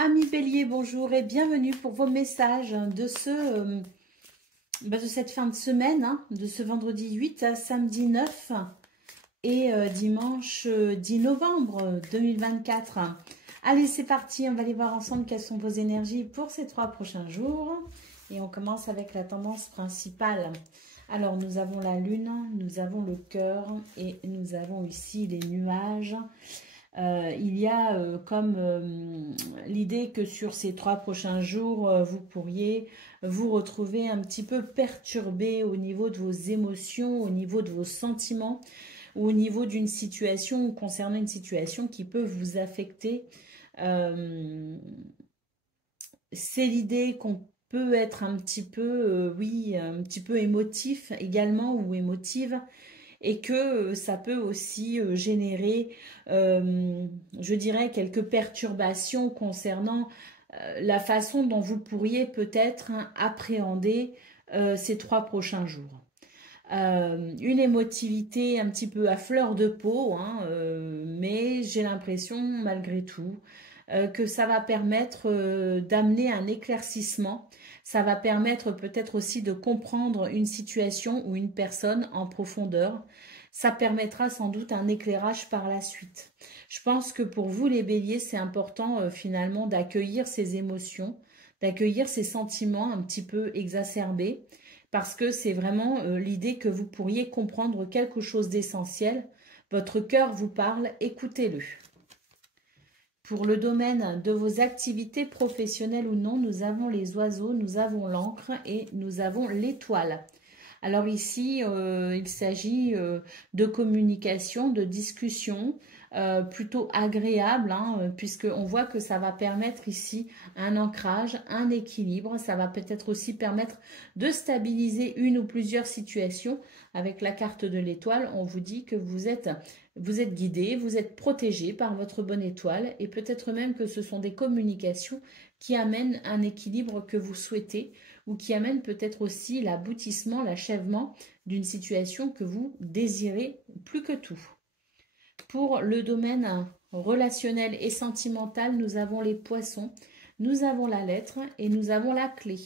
Amis Bélier, bonjour et bienvenue pour vos messages de cette fin de semaine, de ce vendredi 8 à samedi 9 et dimanche 10 novembre 2024. Allez, c'est parti, on va aller voir ensemble quelles sont vos énergies pour ces 3 prochains jours. Et on commence avec la tendance principale. Alors, nous avons la lune, nous avons le cœur et nous avons ici les nuages. Il y a l'idée que sur ces 3 prochains jours, vous pourriez vous retrouver un petit peu perturbé au niveau de vos émotions, au niveau de vos sentiments, ou au niveau d'une situation, ou concernant une situation qui peut vous affecter. C'est l'idée qu'on peut être un petit peu, un petit peu émotif également, ou émotive, et que ça peut aussi générer, je dirais, quelques perturbations concernant la façon dont vous pourriez peut-être appréhender ces 3 prochains jours. Une émotivité un petit peu à fleur de peau, mais j'ai l'impression malgré tout que ça va permettre d'amener un éclaircissement. Ça va permettre peut-être aussi de comprendre une situation ou une personne en profondeur. Ça permettra sans doute un éclairage par la suite. Je pense que pour vous les béliers, c'est important finalement d'accueillir ces émotions, d'accueillir ces sentiments un petit peu exacerbés, parce que c'est vraiment l'idée que vous pourriez comprendre quelque chose d'essentiel. Votre cœur vous parle, écoutez-le. Pour le domaine de vos activités professionnelles ou non, nous avons les oiseaux, nous avons l'encre et nous avons l'étoile. Alors ici, il s'agit de communication, de discussion, plutôt agréable, puisqu'on voit que ça va permettre ici un ancrage, un équilibre. Ça va peut-être aussi permettre de stabiliser une ou plusieurs situations. Avec la carte de l'étoile, on vous dit que vous êtes guidé, vous êtes protégé par votre bonne étoile, et peut-être même que ce sont des communications qui amènent un équilibre que vous souhaitez, ou qui amène peut-être aussi l'aboutissement, l'achèvement d'une situation que vous désirez plus que tout. Pour le domaine relationnel et sentimental, nous avons les poissons, nous avons la lettre et nous avons la clé.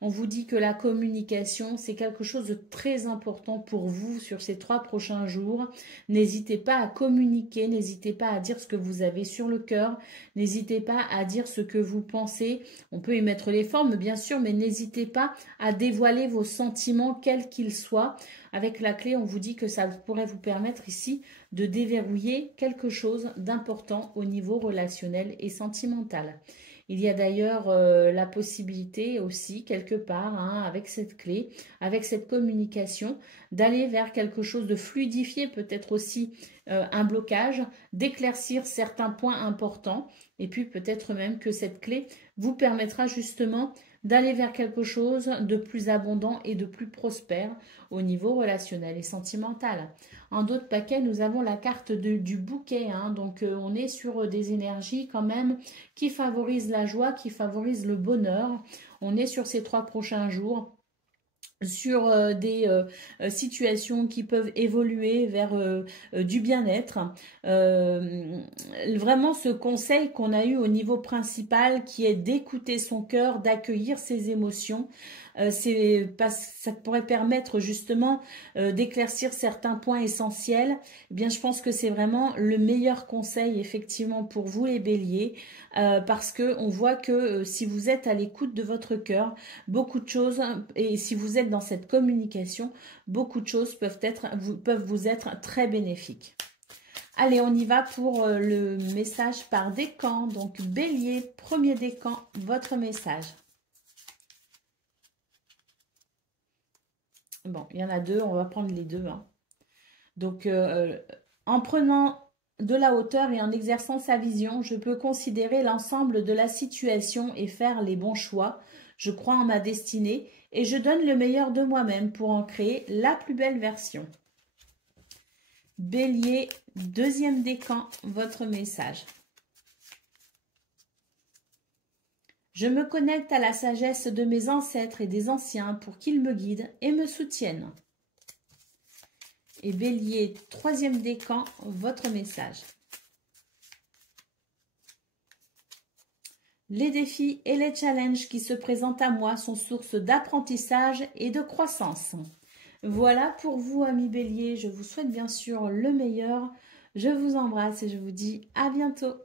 On vous dit que la communication, c'est quelque chose de très important pour vous sur ces 3 prochains jours. N'hésitez pas à communiquer, n'hésitez pas à dire ce que vous avez sur le cœur, n'hésitez pas à dire ce que vous pensez. On peut y mettre les formes, bien sûr, mais n'hésitez pas à dévoiler vos sentiments, quels qu'ils soient. Avec la clé, on vous dit que ça pourrait vous permettre ici de déverrouiller quelque chose d'important au niveau relationnel et sentimental. Il y a d'ailleurs la possibilité aussi, quelque part, avec cette clé, avec cette communication, d'aller vers quelque chose de fluidifié, peut-être aussi un blocage, d'éclaircir certains points importants, et puis peut-être même que cette clé vous permettra justement d'aller vers quelque chose de plus abondant et de plus prospère au niveau relationnel et sentimental. En d'autres paquets, nous avons la carte du bouquet, donc on est sur des énergies quand même qui favorisent la joie, qui favorisent le bonheur. On est sur ces 3 prochains jours, sur des situations qui peuvent évoluer vers du bien-être. Vraiment ce conseil qu'on a eu au niveau principal qui est d'écouter son cœur, d'accueillir ses émotions. Ça pourrait permettre justement d'éclaircir certains points essentiels. Eh bien, je pense que c'est vraiment le meilleur conseil effectivement pour vous les béliers, parce que on voit que si vous êtes à l'écoute de votre cœur, beaucoup de choses, et si vous êtes dans cette communication, beaucoup de choses peuvent vous être très bénéfiques. Allez, on y va pour le message par décan. Donc, bélier, premier décan, votre message. Bon, il y en a 2, on va prendre les 2. Donc, en prenant de la hauteur et en exerçant sa vision, je peux considérer l'ensemble de la situation et faire les bons choix. Je crois en ma destinée et je donne le meilleur de moi-même pour en créer la plus belle version. Bélier, deuxième décan, votre message. Je me connecte à la sagesse de mes ancêtres et des anciens pour qu'ils me guident et me soutiennent. Et Bélier, troisième décan, votre message. Les défis et les challenges qui se présentent à moi sont source d'apprentissage et de croissance. Voilà pour vous, amis Bélier. Je vous souhaite bien sûr le meilleur. Je vous embrasse et je vous dis à bientôt.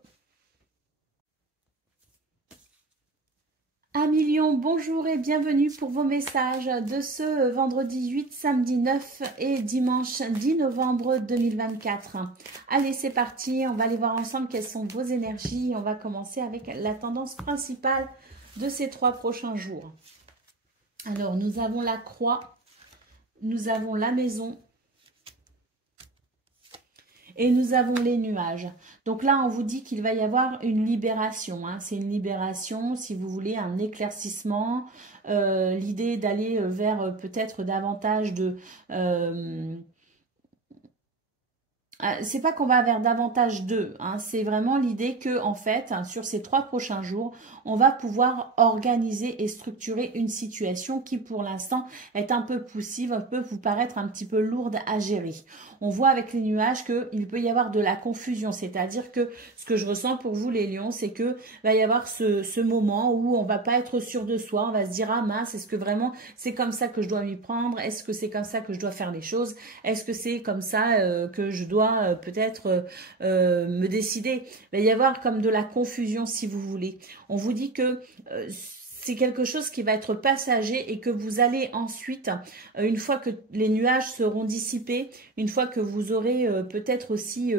Amis Lion, bonjour et bienvenue pour vos messages de ce vendredi 8, samedi 9 et dimanche 10 novembre 2024. Allez, c'est parti, on va aller voir ensemble quelles sont vos énergies. On va commencer avec la tendance principale de ces 3 prochains jours. Alors, nous avons la croix, nous avons la maison et nous avons les nuages. Donc là, on vous dit qu'il va y avoir une libération. Hein. C'est une libération, si vous voulez, un éclaircissement. L'idée d'aller vers peut-être davantage de... c'est pas qu'on va vers davantage d'eux, hein, c'est vraiment l'idée que, en fait, hein, sur ces 3 prochains jours, on va pouvoir organiser et structurer une situation qui, pour l'instant, est un peu poussive, peut vous paraître un petit peu lourde à gérer. On voit avec les nuages qu'il peut y avoir de la confusion, c'est-à-dire que ce que je ressens pour vous, les lions, c'est que va y avoir ce moment où on va pas être sûr de soi, on va se dire, ah mince, est-ce que vraiment c'est comme ça que je dois m'y prendre? Est-ce que c'est comme ça que je dois faire les choses? Est-ce que c'est comme ça que je dois peut-être me décider? Il va y avoir comme de la confusion, si vous voulez. On vous dit que c'est quelque chose qui va être passager et que vous allez ensuite, une fois que les nuages seront dissipés, une fois que vous aurez peut-être aussi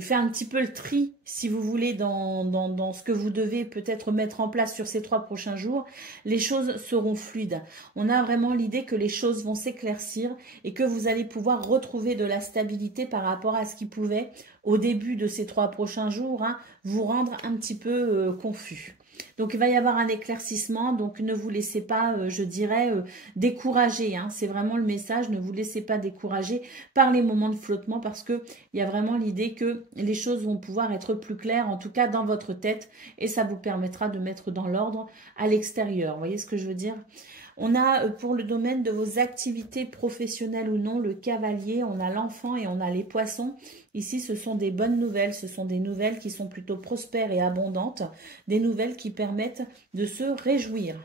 fait un petit peu le tri, si vous voulez, dans ce que vous devez peut-être mettre en place sur ces 3 prochains jours, les choses seront fluides. On a vraiment l'idée que les choses vont s'éclaircir et que vous allez pouvoir retrouver de la stabilité par rapport à ce qui pouvait, au début de ces 3 prochains jours, hein, vous rendre un petit peu confus. Donc, il va y avoir un éclaircissement, donc ne vous laissez pas, je dirais, décourager. Hein. C'est vraiment le message, ne vous laissez pas décourager par les moments de flottement parce qu'il y a vraiment l'idée que les choses vont pouvoir être plus claires, en tout cas dans votre tête, et ça vous permettra de mettre dans l'ordre à l'extérieur. Vous voyez ce que je veux dire ? On a pour le domaine de vos activités professionnelles ou non, le cavalier, on a l'enfant et on a les poissons. Ici, ce sont des bonnes nouvelles, ce sont des nouvelles qui sont plutôt prospères et abondantes, des nouvelles qui permettent de se réjouir.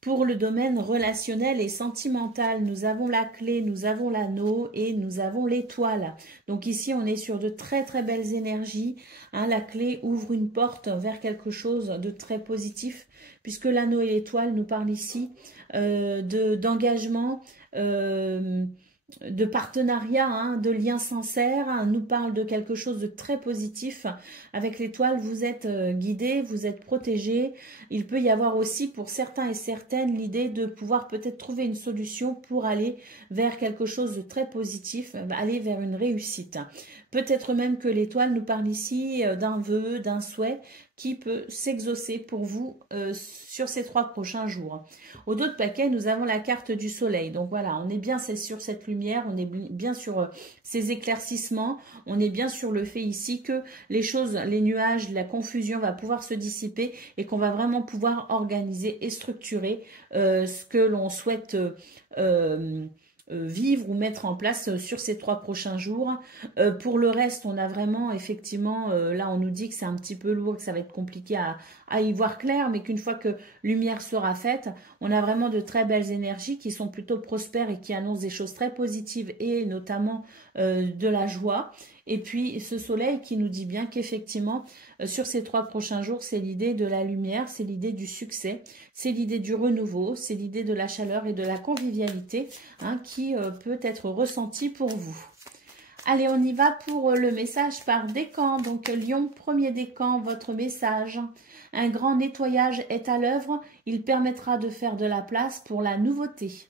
Pour le domaine relationnel et sentimental, nous avons la clé, nous avons l'anneau et nous avons l'étoile. Donc ici, on est sur de très très belles énergies. Hein, la clé ouvre une porte vers quelque chose de très positif, puisque l'anneau et l'étoile nous parlent ici d'engagement, de partenariat, hein, de liens sincères, hein, nous parle de quelque chose de très positif. Avec l'étoile, vous êtes guidé, vous êtes protégé. Il peut y avoir aussi pour certains et certaines l'idée de pouvoir peut-être trouver une solution pour aller vers quelque chose de très positif, aller vers une réussite. Peut-être même que l'étoile nous parle ici d'un vœu, d'un souhait qui peut s'exaucer pour vous sur ces 3 prochains jours. Au dos de paquet, nous avons la carte du soleil. Donc voilà, on est bien sur cette lumière, on est bien sur ces éclaircissements, on est bien sur le fait ici que les choses, les nuages, la confusion va pouvoir se dissiper et qu'on va vraiment pouvoir organiser et structurer ce que l'on souhaite vivre ou mettre en place sur ces 3 prochains jours. Pour le reste, on a vraiment effectivement, là on nous dit que c'est un petit peu lourd, que ça va être compliqué à y voir clair, mais qu'une fois que lumière sera faite, on a vraiment de très belles énergies qui sont plutôt prospères et qui annoncent des choses très positives et notamment de la joie. Et puis ce soleil qui nous dit bien qu'effectivement, sur ces 3 prochains jours, c'est l'idée de la lumière, c'est l'idée du succès, c'est l'idée du renouveau, c'est l'idée de la chaleur et de la convivialité, hein, qui peut être ressentie pour vous. Allez, on y va pour le message par décan. Donc, Lion, premier décan, votre message. Un grand nettoyage est à l'œuvre. Il permettra de faire de la place pour la nouveauté.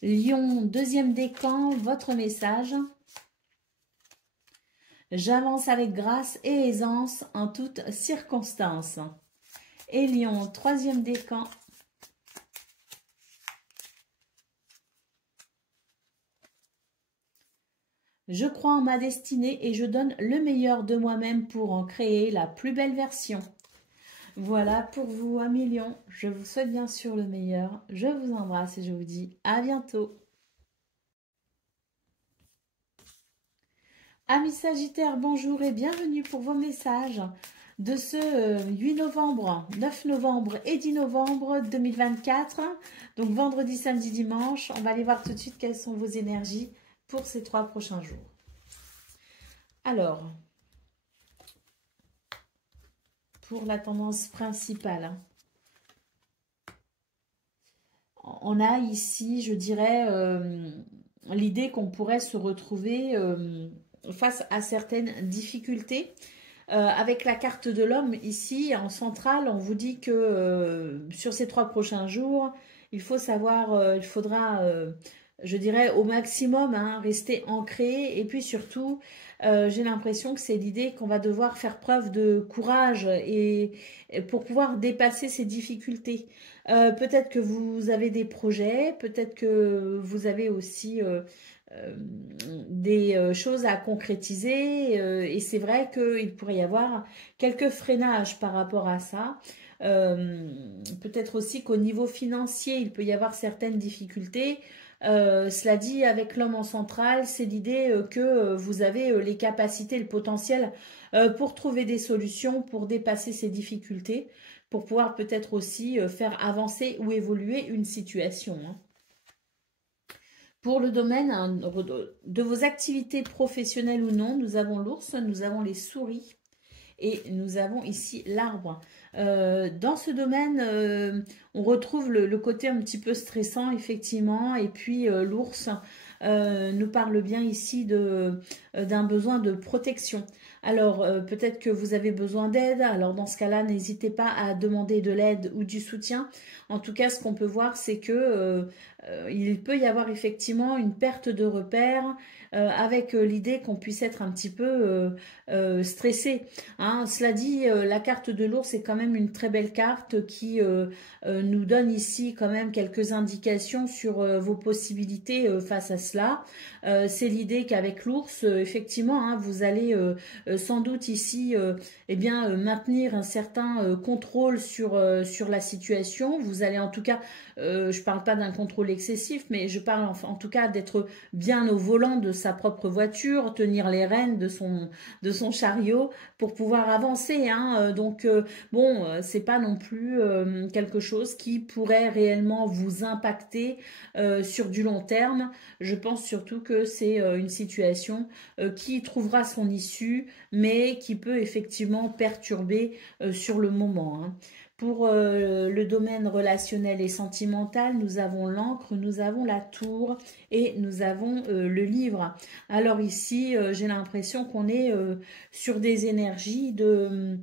Lion, deuxième décan, votre message. J'avance avec grâce et aisance en toutes circonstances. Et Lion, troisième décan. Je crois en ma destinée et je donne le meilleur de moi-même pour en créer la plus belle version. Voilà pour vous, amis Lions. Je vous souhaite bien sûr le meilleur. Je vous embrasse et je vous dis à bientôt. Amis Sagittaires, bonjour et bienvenue pour vos messages de ce 8 novembre, 9 novembre et 10 novembre 2024. Donc vendredi, samedi, dimanche. On va aller voir tout de suite quelles sont vos énergies pour ces 3 prochains jours. Alors, pour la tendance principale, on a ici, je dirais, l'idée qu'on pourrait se retrouver face à certaines difficultés. Avec la carte de l'homme, ici, en centrale, on vous dit que sur ces 3 prochains jours, il faut savoir, il faudra, je dirais, au maximum, hein, rester ancré. Et puis surtout, j'ai l'impression que c'est l'idée qu'on va devoir faire preuve de courage et pour pouvoir dépasser ces difficultés. Peut-être que vous avez des projets, peut-être que vous avez aussi des choses à concrétiser et c'est vrai qu'il pourrait y avoir quelques freinages par rapport à ça. Peut-être aussi qu'au niveau financier, il peut y avoir certaines difficultés. Cela dit, avec l'homme en centrale, c'est l'idée que vous avez les capacités, le potentiel pour trouver des solutions, pour dépasser ces difficultés, pour pouvoir peut-être aussi faire avancer ou évoluer une situation. Hein. Pour le domaine hein, de vos activités professionnelles ou non, nous avons l'ours, nous avons les souris et nous avons ici l'arbre. Dans ce domaine, on retrouve le côté un petit peu stressant, effectivement, et puis l'ours nous parle bien ici d'un besoin de protection. Alors, peut-être que vous avez besoin d'aide, alors dans ce cas-là, n'hésitez pas à demander de l'aide ou du soutien. En tout cas, ce qu'on peut voir, c'est que il peut y avoir effectivement une perte de repères avec l'idée qu'on puisse être un petit peu stressé. Hein. Cela dit, la carte de l'ours est quand même une très belle carte qui nous donne ici quand même quelques indications sur vos possibilités face à cela. C'est l'idée qu'avec l'ours, effectivement, hein, vous allez sans doute ici eh bien, maintenir un certain contrôle sur la situation. Vous allez en tout cas, je ne parle pas d'un contrôle excessif, mais je parle en tout cas d'être bien au volant de sa propre voiture, tenir les rênes de son chariot pour pouvoir avancer. Hein. Donc, bon, c'est pas non plus quelque chose qui pourrait réellement vous impacter sur du long terme. Je pense surtout que c'est une situation qui trouvera son issue, mais qui peut effectivement perturber sur le moment. Hein. Pour le domaine relationnel et sentimental, nous avons l'encre, nous avons la tour et nous avons le livre. Alors ici, j'ai l'impression qu'on est sur des énergies de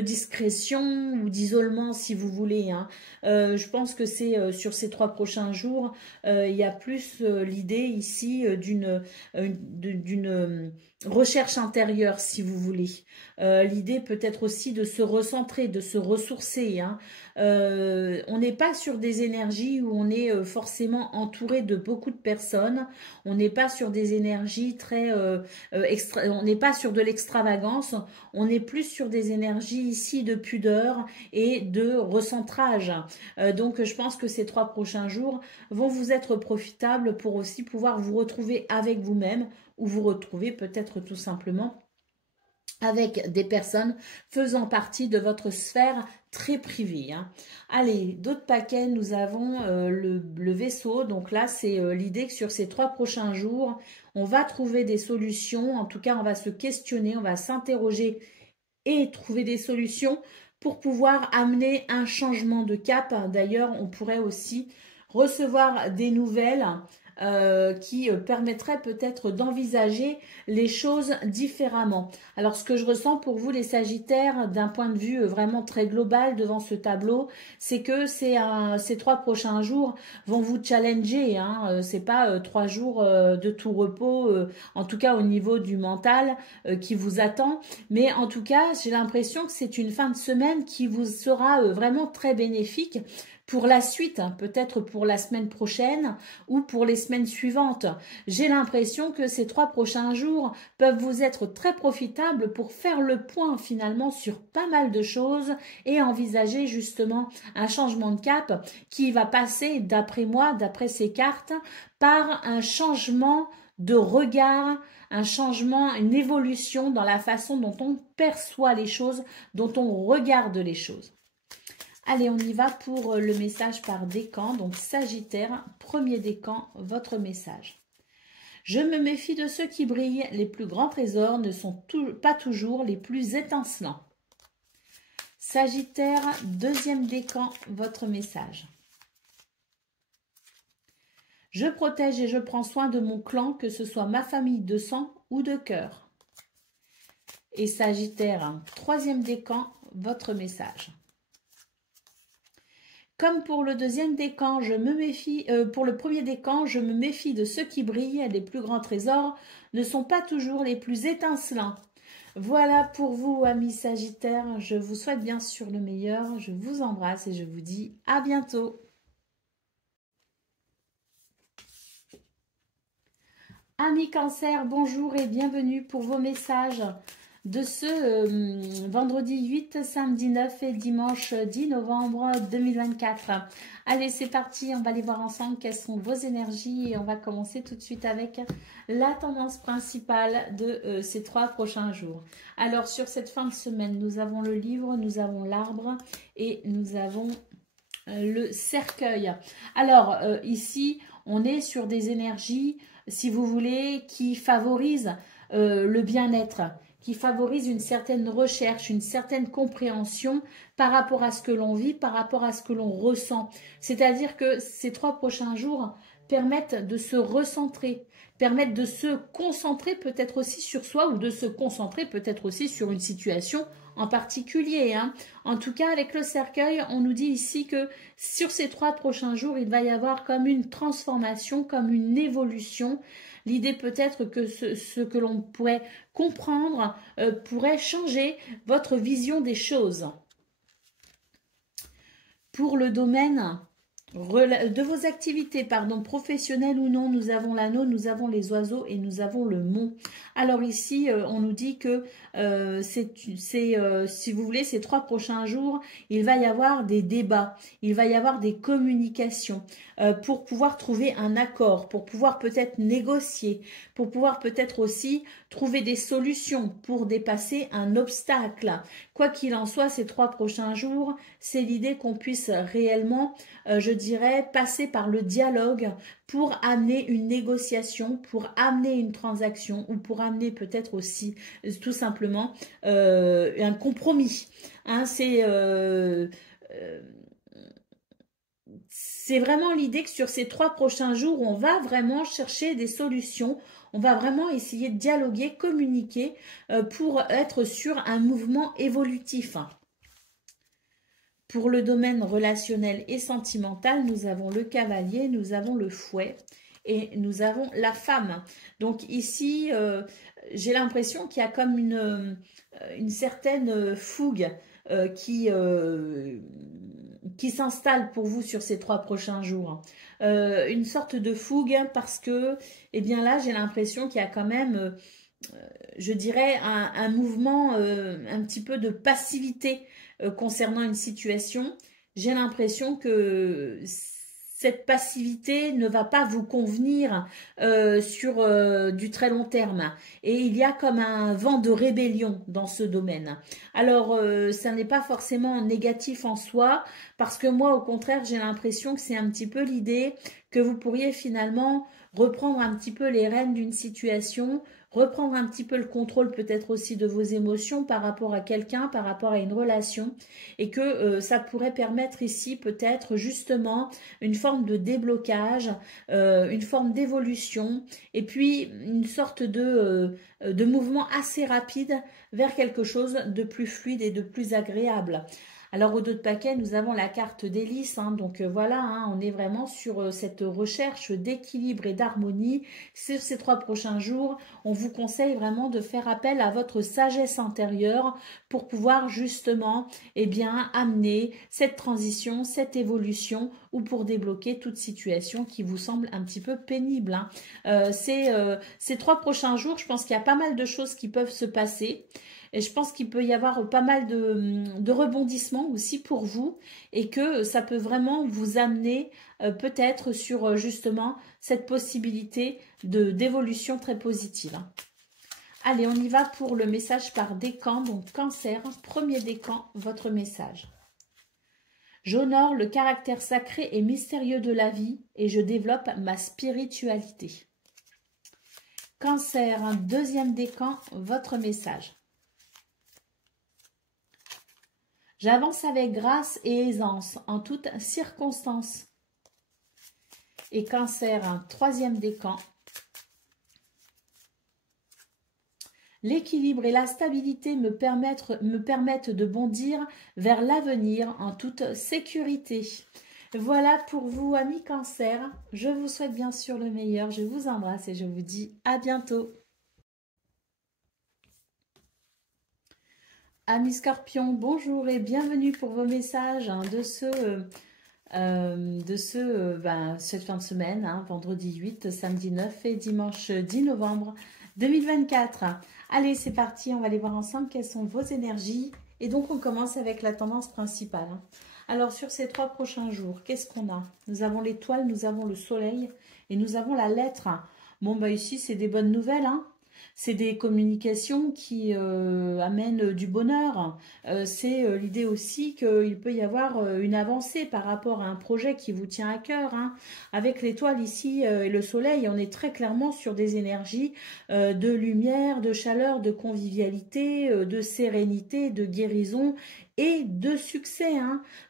discrétion ou d'isolement si vous voulez. Hein. Je pense que c'est sur ces 3 prochains jours, il y a plus l'idée ici d'une recherche intérieure si vous voulez. L'idée peut-être aussi de se recentrer, de se ressourcer. Hein. On n'est pas sur des énergies où on est forcément entouré de beaucoup de personnes. On n'est pas sur des énergies très on n'est pas sur de l'extravagance. On est plus sur des énergies ici de pudeur et de recentrage. Donc je pense que ces 3 prochains jours vont vous être profitables pour aussi pouvoir vous retrouver avec vous-même ou vous retrouver peut-être tout simplement avec des personnes faisant partie de votre sphère très privée. Hein. Allez, d'autres paquets, nous avons le vaisseau. Donc là, c'est l'idée que sur ces 3 prochains jours, on va trouver des solutions. En tout cas, on va se questionner, on va s'interroger et trouver des solutions pour pouvoir amener un changement de cap. D'ailleurs, on pourrait aussi recevoir des nouvelles qui permettrait peut-être d'envisager les choses différemment. Alors ce que je ressens pour vous les Sagittaires d'un point de vue vraiment très global devant ce tableau, c'est que ces 3 prochains jours vont vous challenger. Hein. C'est pas 3 jours de tout repos, en tout cas au niveau du mental qui vous attend. Mais en tout cas, j'ai l'impression que c'est une fin de semaine qui vous sera vraiment très bénéfique pour la suite, hein, peut-être pour la semaine prochaine ou pour les semaines suivantes. J'ai l'impression que ces 3 prochains jours peuvent vous être très profitables pour faire le point finalement sur pas mal de choses et envisager justement un changement de cap qui va passer, d'après moi, d'après ces cartes, par un changement de regard, un changement, une évolution dans la façon dont on perçoit les choses, dont on regarde les choses. Allez, on y va pour le message par décan. Donc Sagittaire, premier décan, votre message. Je me méfie de ceux qui brillent. Les plus grands trésors ne sont pas toujours les plus étincelants. Sagittaire, deuxième décan, votre message. Je protège et je prends soin de mon clan, que ce soit ma famille de sang ou de cœur. Et Sagittaire, troisième décan, votre message. Comme pour le deuxième décan, je me méfie, pour le premier décan, je me méfie de ceux qui brillent. Les plus grands trésors ne sont pas toujours les plus étincelants. Voilà pour vous, amis Sagittaires. Je vous souhaite bien sûr le meilleur. Je vous embrasse et je vous dis à bientôt. Amis Cancer, bonjour et bienvenue pour vos messages de ce vendredi 8, samedi 9 et dimanche 10 novembre 2024. Allez, c'est parti, on va aller voir ensemble quelles sont vos énergies et on va commencer tout de suite avec la tendance principale de ces 3 prochains jours. Alors, sur cette fin de semaine, nous avons le livre, nous avons l'arbre et nous avons le cercueil. Alors, ici, on est sur des énergies, si vous voulez, qui favorisent le bien-être, qui favorisent une certaine recherche, une certaine compréhension par rapport à ce que l'on vit, par rapport à ce que l'on ressent. C'est-à-dire que ces 3 prochains jours permettent de se recentrer, permettent de se concentrer peut-être aussi sur soi ou de se concentrer peut-être aussi sur une situation en particulier. En tout cas, avec le cercueil, on nous dit ici que sur ces 3 prochains jours, il va y avoir comme une transformation, comme une évolution. L'idée peut-être que ce que l'on pourrait comprendre pourrait changer votre vision des choses. Pour le domaine de vos activités, professionnelles ou non, nous avons l'anneau, nous avons les oiseaux et nous avons le mont. Alors ici, on nous dit que si vous voulez, ces 3 prochains jours, il va y avoir des débats, il va y avoir des communications pour pouvoir trouver un accord, pour pouvoir peut-être négocier, pour pouvoir peut-être aussi trouver des solutions pour dépasser un obstacle. Quoi qu'il en soit, ces 3 prochains jours, c'est l'idée qu'on puisse réellement, je dirais, passer par le dialogue pour amener une négociation, pour amener une transaction ou pour amener peut-être aussi tout simplement un compromis. C'est vraiment l'idée que sur ces 3 prochains jours, on va vraiment chercher des solutions. On va vraiment essayer de dialoguer, communiquer pour être sur un mouvement évolutif. Pour le domaine relationnel et sentimental, nous avons le cavalier, nous avons le fouet et nous avons la femme. Donc ici, j'ai l'impression qu'il y a comme une certaine fougue qui s'installe pour vous sur ces 3 prochains jours. Une sorte de fougue parce que, eh bien là, j'ai l'impression qu'il y a quand même, je dirais, un mouvement un petit peu de passivité concernant une situation. J'ai l'impression que cette passivité ne va pas vous convenir sur du très long terme. Et il y a comme un vent de rébellion dans ce domaine. Alors, ça n'est pas forcément négatif en soi, parce que moi, au contraire, j'ai l'impression que c'est un petit peu l'idée que vous pourriez finalement reprendre un petit peu les rênes d'une situation, reprendre un petit peu le contrôle peut-être aussi de vos émotions par rapport à quelqu'un, par rapport à une relation, et que ça pourrait permettre ici peut-être justement une forme de déblocage, une forme d'évolution, et puis une sorte de mouvement assez rapide vers quelque chose de plus fluide et de plus agréable. Alors au dos de paquet, nous avons la carte d'hélice, donc voilà, on est vraiment sur cette recherche d'équilibre et d'harmonie. Sur ces 3 prochains jours, on vous conseille vraiment de faire appel à votre sagesse intérieure pour pouvoir justement amener cette transition, cette évolution ou pour débloquer toute situation qui vous semble un petit peu pénible. Ces 3 prochains jours, je pense qu'il y a pas mal de choses qui peuvent se passer. Et je pense qu'il peut y avoir pas mal de rebondissements aussi pour vous et que ça peut vraiment vous amener peut-être sur justement cette possibilité d'évolution très positive. Allez, on y va pour le message par décan. Donc, Cancer, premier décan, votre message. J'honore le caractère sacré et mystérieux de la vie et je développe ma spiritualité. Cancer, un deuxième décan, votre message. J'avance avec grâce et aisance en toutes circonstances. Et Cancer, un troisième décan. L'équilibre et la stabilité me permettent de bondir vers l'avenir en toute sécurité. Voilà pour vous, amis Cancer. Je vous souhaite bien sûr le meilleur. Je vous embrasse et je vous dis à bientôt. Amis Scorpions, bonjour et bienvenue pour vos messages cette fin de semaine, vendredi 8, samedi 9 et dimanche 10 novembre 2024. Allez, c'est parti, on va aller voir ensemble quelles sont vos énergies. Et donc, on commence avec la tendance principale. Alors, sur ces 3 prochains jours, qu'est-ce qu'on a? Nous avons l'étoile, nous avons le soleil et nous avons la lettre. Bon, bah ici, c'est des bonnes nouvelles, C'est des communications qui amènent du bonheur. C'est l'idée aussi qu'il peut y avoir une avancée par rapport à un projet qui vous tient à cœur. Avec l'étoile ici et le soleil, on est très clairement sur des énergies de lumière, de chaleur, de convivialité, de sérénité, de guérison et de succès.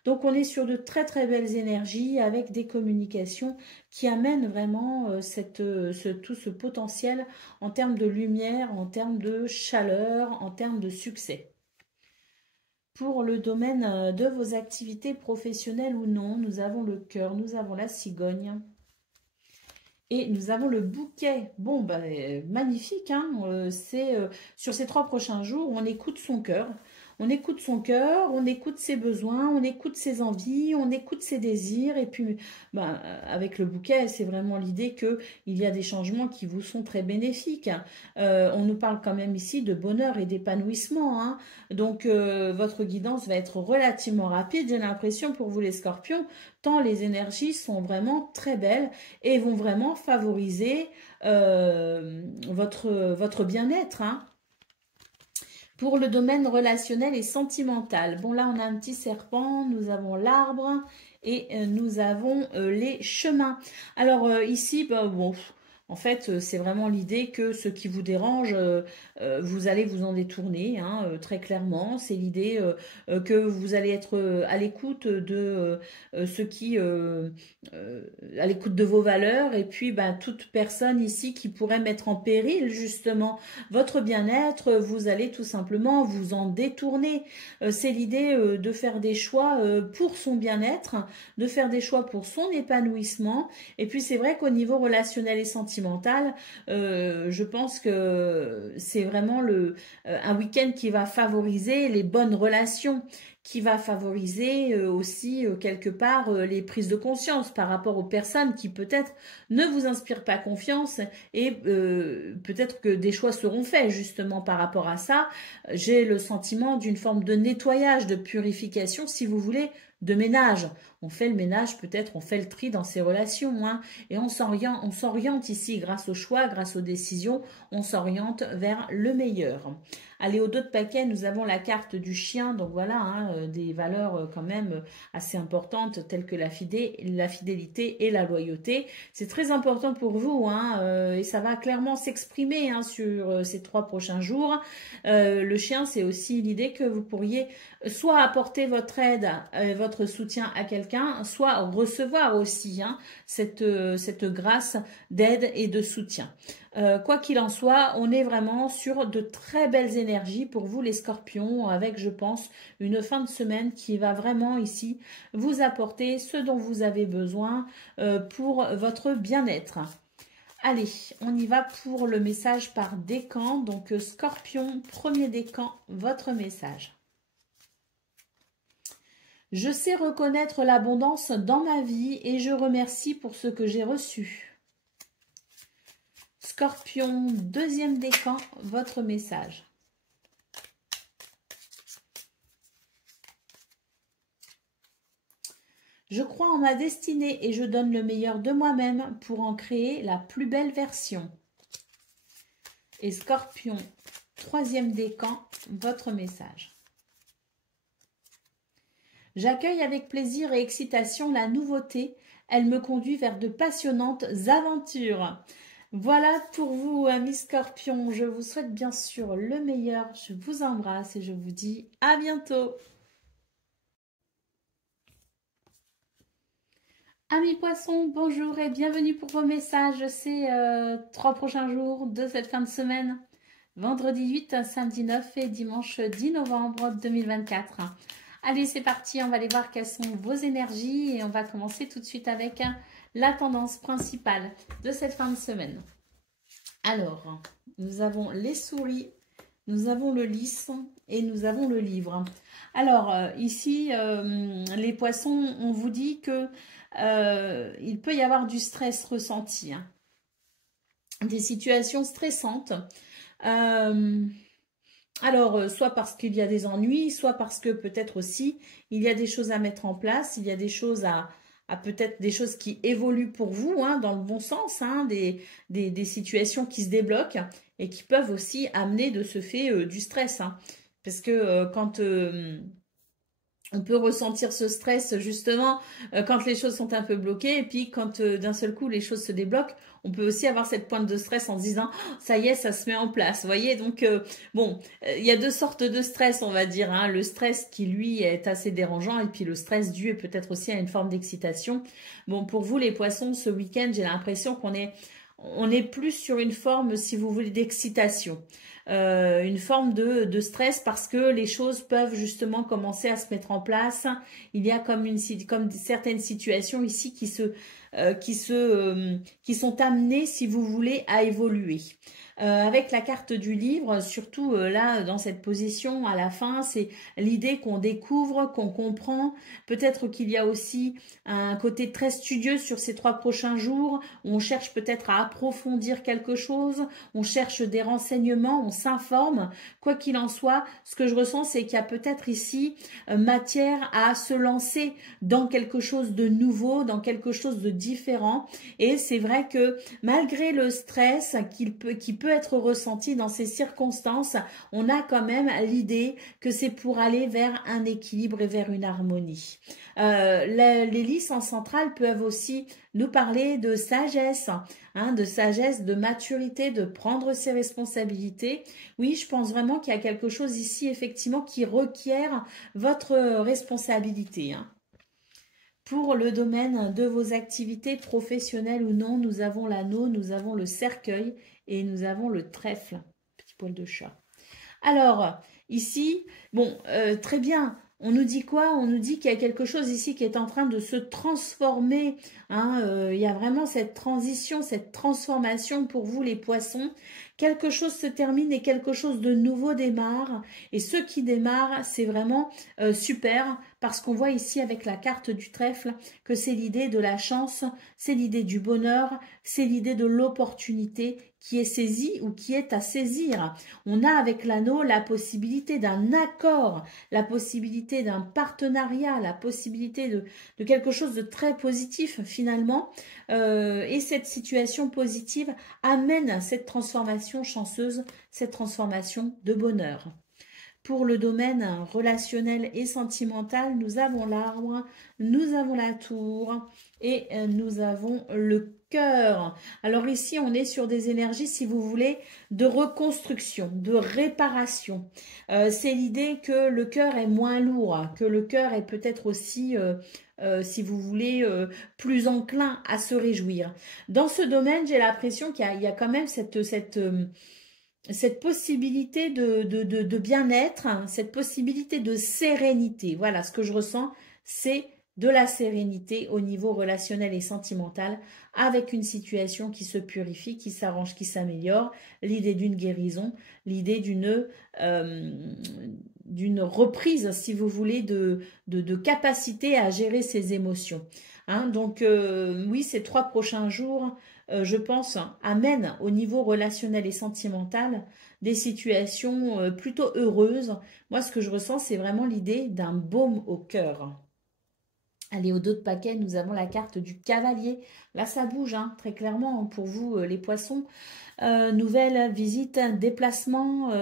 Donc on est sur de très très belles énergies avec des communications qui amènent vraiment tout ce potentiel en termes de lumière, en termes de chaleur, en termes de succès. Pour le domaine de vos activités professionnelles ou non, nous avons le cœur, nous avons la cigogne et nous avons le bouquet. Bon, magnifique, sur ces 3 prochains jours, on écoute son cœur. On écoute son cœur, on écoute ses besoins, on écoute ses envies, on écoute ses désirs. Et puis, avec le bouquet, c'est vraiment l'idée qu'il y a des changements qui vous sont très bénéfiques. On nous parle quand même ici de bonheur et d'épanouissement. Donc, votre guidance va être relativement rapide, j'ai l'impression, pour vous les scorpions, tant les énergies sont vraiment très belles et vont vraiment favoriser votre bien-être. Pour le domaine relationnel et sentimental. Bon, là, on a un petit serpent, nous avons l'arbre et nous avons les chemins. Alors, ici, en fait, c'est vraiment l'idée que ce qui vous dérange, vous allez vous en détourner, très clairement. C'est l'idée que vous allez être à l'écoute de ce qui, à l'écoute de vos valeurs. Et puis, toute personne ici qui pourrait mettre en péril justement votre bien-être, vous allez tout simplement vous en détourner. C'est l'idée de faire des choix pour son bien-être, de faire des choix pour son épanouissement. Et puis, c'est vrai qu'au niveau relationnel et sentimental, je pense que c'est vraiment un week-end qui va favoriser les bonnes relations, qui va favoriser aussi quelque part les prises de conscience par rapport aux personnes qui peut-être ne vous inspirent pas confiance et peut-être que des choix seront faits justement par rapport à ça. J'ai le sentiment d'une forme de nettoyage, de purification, si vous voulez, de ménage. On fait le ménage, peut-être on fait le tri dans ces relations, et on s'oriente ici grâce aux choix, grâce aux décisions, on s'oriente vers le meilleur. Allez, au dos de paquet, nous avons la carte du chien, donc voilà, des valeurs quand même assez importantes telles que la fidélité et la loyauté. C'est très important pour vous, et ça va clairement s'exprimer sur ces 3 prochains jours. Le chien, c'est aussi l'idée que vous pourriez soit apporter votre aide, votre soutien à quelqu'un, soit recevoir aussi cette grâce d'aide et de soutien. Quoi qu'il en soit, on est vraiment sur de très belles énergies pour vous les scorpions, avec je pense une fin de semaine qui va vraiment ici vous apporter ce dont vous avez besoin pour votre bien-être. Allez, on y va pour le message par décan. Donc scorpion, premier décan, votre message. Je sais reconnaître l'abondance dans ma vie et je remercie pour ce que j'ai reçu. Scorpion, deuxième décan, votre message. Je crois en ma destinée et je donne le meilleur de moi-même pour en créer la plus belle version. Et Scorpion, troisième décan, votre message. J'accueille avec plaisir et excitation la nouveauté. Elle me conduit vers de passionnantes aventures. Voilà pour vous, amis Scorpions. Je vous souhaite bien sûr le meilleur. Je vous embrasse et je vous dis à bientôt. Amis Poissons, bonjour et bienvenue pour vos messages. C'est 3 prochains jours de cette fin de semaine. Vendredi 8, samedi 9 et dimanche 10 novembre 2024. Allez, c'est parti, on va aller voir quelles sont vos énergies et on va commencer tout de suite avec la tendance principale de cette fin de semaine. Alors, nous avons les souris, nous avons le lys et nous avons le livre. Alors, ici, les poissons, on vous dit que il peut y avoir du stress ressenti, hein, des situations stressantes. Alors, soit parce qu'il y a des ennuis, soit parce que peut-être aussi, il y a des choses à mettre en place, il y a des choses à peut-être des choses qui évoluent pour vous, hein, dans le bon sens, hein, des situations qui se débloquent et qui peuvent aussi amener de ce fait du stress. Hein, parce que quand on peut ressentir ce stress justement quand les choses sont un peu bloquées et puis quand d'un seul coup les choses se débloquent, on peut aussi avoir cette pointe de stress en se disant oh, ça y est, ça se met en place, vous voyez. Donc bon, il y a deux sortes de stress, on va dire, hein. Le stress qui lui est assez dérangeant et puis le stress dû peut-être aussi à une forme d'excitation. Bon, pour vous les poissons, ce week-end, j'ai l'impression qu'on est plus sur une forme, si vous voulez, d'excitation. Une forme de stress parce que les choses peuvent justement commencer à se mettre en place. Il y a comme certaines situations ici qui sont amenées, si vous voulez, à évoluer. Avec la carte du livre, surtout là, dans cette position, à la fin, c'est l'idée qu'on découvre, qu'on comprend. Peut-être qu'il y a aussi un côté très studieux sur ces 3 prochains jours. On cherche peut-être à approfondir quelque chose, on cherche des renseignements, on s'informe. Quoi qu'il en soit, ce que je ressens, c'est qu'il y a peut-être ici matière à se lancer dans quelque chose de nouveau, dans quelque chose de différent. Et c'est vrai que malgré le stress qui peut être ressenti dans ces circonstances, on a quand même l'idée que c'est pour aller vers un équilibre et vers une harmonie. Les lys en centrale peuvent aussi nous parler de sagesse, hein, de sagesse, de maturité, de prendre ses responsabilités. Oui, je pense vraiment qu'il y a quelque chose ici, effectivement, qui requiert votre responsabilité, hein. Pour le domaine de vos activités professionnelles ou non, nous avons l'anneau, nous avons le cercueil et nous avons le trèfle, petit poil de chat. Alors, ici, bon, très bien. On nous dit quoi? On nous dit qu'il y a quelque chose ici qui est en train de se transformer. Hein, il y a vraiment cette transition, cette transformation pour vous les poissons. Quelque chose se termine et quelque chose de nouveau démarre. Et ce qui démarre, c'est vraiment super parce qu'on voit ici avec la carte du trèfle que c'est l'idée de la chance, c'est l'idée du bonheur, c'est l'idée de l'opportunité qui est saisie ou qui est à saisir. On a avec l'anneau la possibilité d'un accord, la possibilité d'un partenariat, la possibilité de quelque chose de très positif finalement. Et cette situation positive amène cette transformation chanceuse, cette transformation de bonheur. Pour le domaine relationnel et sentimental, nous avons l'arbre, nous avons la tour et nous avons le cœur. Alors ici, on est sur des énergies, si vous voulez, de reconstruction, de réparation. C'est l'idée que le cœur est moins lourd, que le cœur est peut-être aussi, si vous voulez, plus enclin à se réjouir. Dans ce domaine, j'ai l'impression qu'il y a quand même cette possibilité de bien-être, hein, cette possibilité de sérénité. Voilà, ce que je ressens, c'est de la sérénité au niveau relationnel et sentimental, avec une situation qui se purifie, qui s'arrange, qui s'améliore, l'idée d'une guérison, l'idée d'une reprise, si vous voulez, de capacité à gérer ses émotions. Hein, donc, oui, ces 3 prochains jours, je pense, amènent au niveau relationnel et sentimental des situations plutôt heureuses. Moi, ce que je ressens, c'est vraiment l'idée d'un baume au cœur. Allez, au dos de paquet, nous avons la carte du cavalier. Là, ça bouge, hein, très clairement, pour vous, les poissons. Nouvelle visite, déplacement,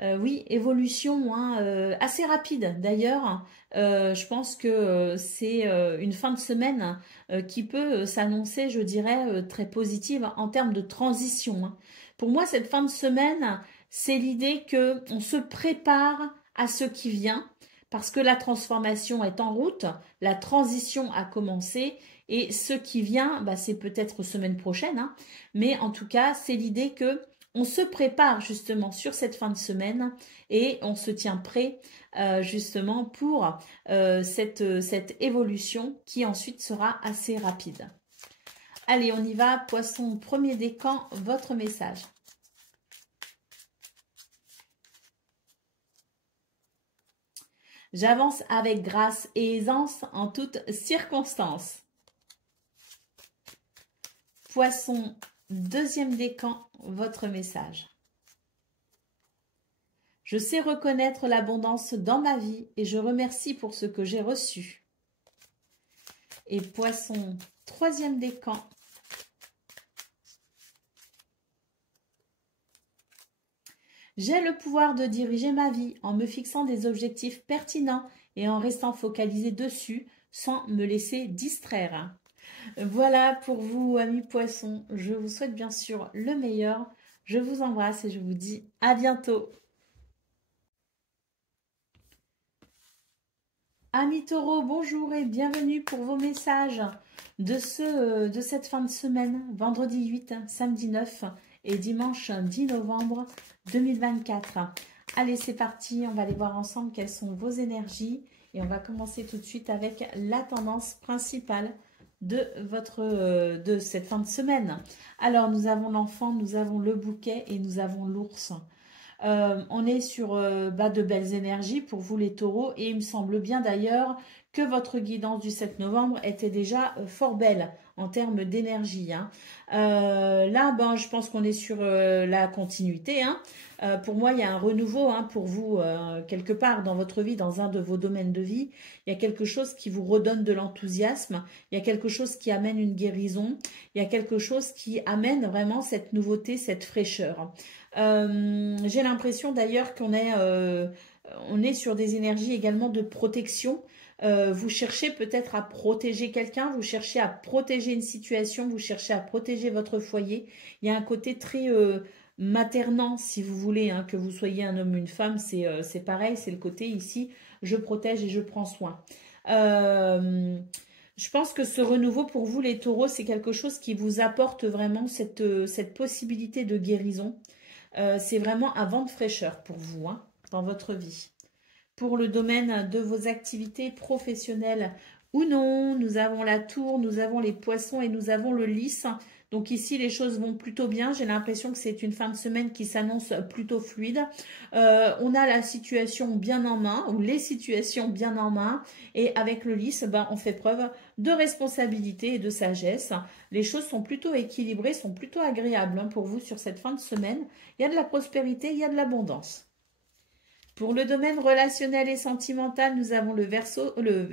oui, évolution, hein, assez rapide d'ailleurs. Je pense que c'est une fin de semaine qui peut s'annoncer, je dirais, très positive en termes de transition, hein. Pour moi, cette fin de semaine, c'est l'idée que on se prépare à ce qui vient, parce que la transformation est en route, la transition a commencé, et ce qui vient, bah, c'est peut-être semaine prochaine, hein, mais en tout cas, c'est l'idée que on se prépare justement sur cette fin de semaine et on se tient prêt justement pour cette évolution qui ensuite sera assez rapide. Allez, on y va. Poisson, premier décan, votre message. J'avance avec grâce et aisance en toutes circonstances. Poisson, deuxième décan, votre message. Je sais reconnaître l'abondance dans ma vie et je remercie pour ce que j'ai reçu. Et Poisson, troisième décan. J'ai le pouvoir de diriger ma vie en me fixant des objectifs pertinents et en restant focalisé dessus sans me laisser distraire. Voilà pour vous, amis poissons. Je vous souhaite bien sûr le meilleur. Je vous embrasse et je vous dis à bientôt. Amis taureaux, bonjour et bienvenue pour vos messages de cette fin de semaine, vendredi 8, samedi 9 et dimanche 10 novembre 2024. Allez, c'est parti, on va aller voir ensemble quelles sont vos énergies et on va commencer tout de suite avec la tendance principale de cette fin de semaine. Alors, nous avons l'enfant, nous avons le bouquet et nous avons l'ours. On est sur de belles énergies pour vous les taureaux et il me semble bien d'ailleurs que votre guidance du 7 novembre était déjà fort belle en termes d'énergie, hein. Là, je pense qu'on est sur la continuité, hein. Pour moi, il y a un renouveau, hein, pour vous, quelque part dans votre vie, dans un de vos domaines de vie. Il y a quelque chose qui vous redonne de l'enthousiasme. Il y a quelque chose qui amène une guérison. Il y a quelque chose qui amène vraiment cette nouveauté, cette fraîcheur. J'ai l'impression d'ailleurs on est sur des énergies également de protection. Vous cherchez peut-être à protéger quelqu'un, vous cherchez à protéger une situation, vous cherchez à protéger votre foyer. Il y a un côté très maternant, si vous voulez, hein, que vous soyez un homme ou une femme, c'est pareil, c'est le côté ici, je protège et je prends soin. Je pense que ce renouveau pour vous, les taureaux, c'est quelque chose qui vous apporte vraiment cette possibilité de guérison. C'est vraiment un vent de fraîcheur pour vous, hein, dans votre vie. Pour le domaine de vos activités professionnelles ou non, nous avons la tour, nous avons les poissons et nous avons le lys. Donc ici, les choses vont plutôt bien. J'ai l'impression que c'est une fin de semaine qui s'annonce plutôt fluide. On a la situation bien en main, ou les situations bien en main. Et avec le lys, on fait preuve de responsabilité et de sagesse. Les choses sont plutôt équilibrées, sont plutôt agréables, hein, pour vous sur cette fin de semaine. Il y a de la prospérité, il y a de l'abondance. Pour le domaine relationnel et sentimental, nous avons le vaisseau, le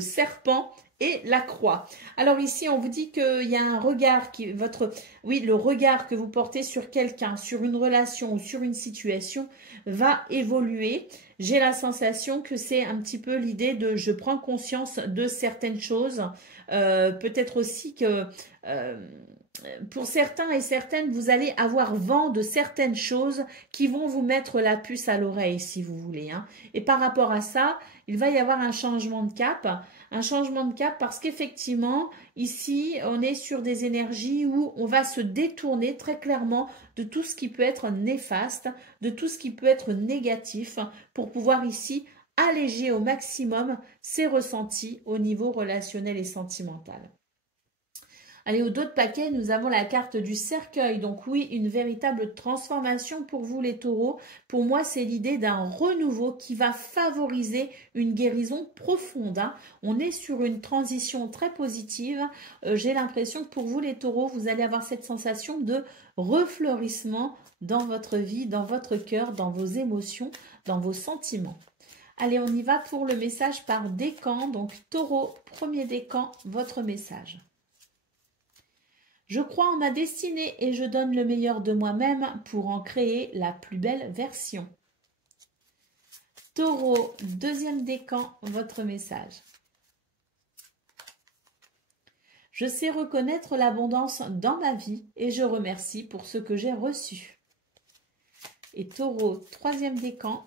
serpent et la croix. Alors ici, on vous dit qu'il y a un regard le regard que vous portez sur quelqu'un, sur une relation ou sur une situation va évoluer. J'ai la sensation que c'est un petit peu l'idée de je prends conscience de certaines choses. Peut-être aussi que pour certains et certaines, vous allez avoir vent de certaines choses qui vont vous mettre la puce à l'oreille, si vous voulez, hein. Et par rapport à ça, il va y avoir un changement de cap parce qu'effectivement, ici, on est sur des énergies où on va se détourner très clairement de tout ce qui peut être néfaste, de tout ce qui peut être négatif, pour pouvoir ici alléger au maximum ses ressentis au niveau relationnel et sentimental. Allez, au dos de paquet, nous avons la carte du cercueil. Donc oui, une véritable transformation pour vous les taureaux. Pour moi, c'est l'idée d'un renouveau qui va favoriser une guérison profonde, hein. On est sur une transition très positive. J'ai l'impression que pour vous les taureaux, vous allez avoir cette sensation de refleurissement dans votre vie, dans votre cœur, dans vos émotions, dans vos sentiments. Allez, on y va pour le message par décan. Donc, Taureau, premier décan, votre message. Je crois en ma destinée et je donne le meilleur de moi-même pour en créer la plus belle version. Taureau, deuxième décan, votre message. Je sais reconnaître l'abondance dans ma vie et je remercie pour ce que j'ai reçu. Et Taureau, troisième décan.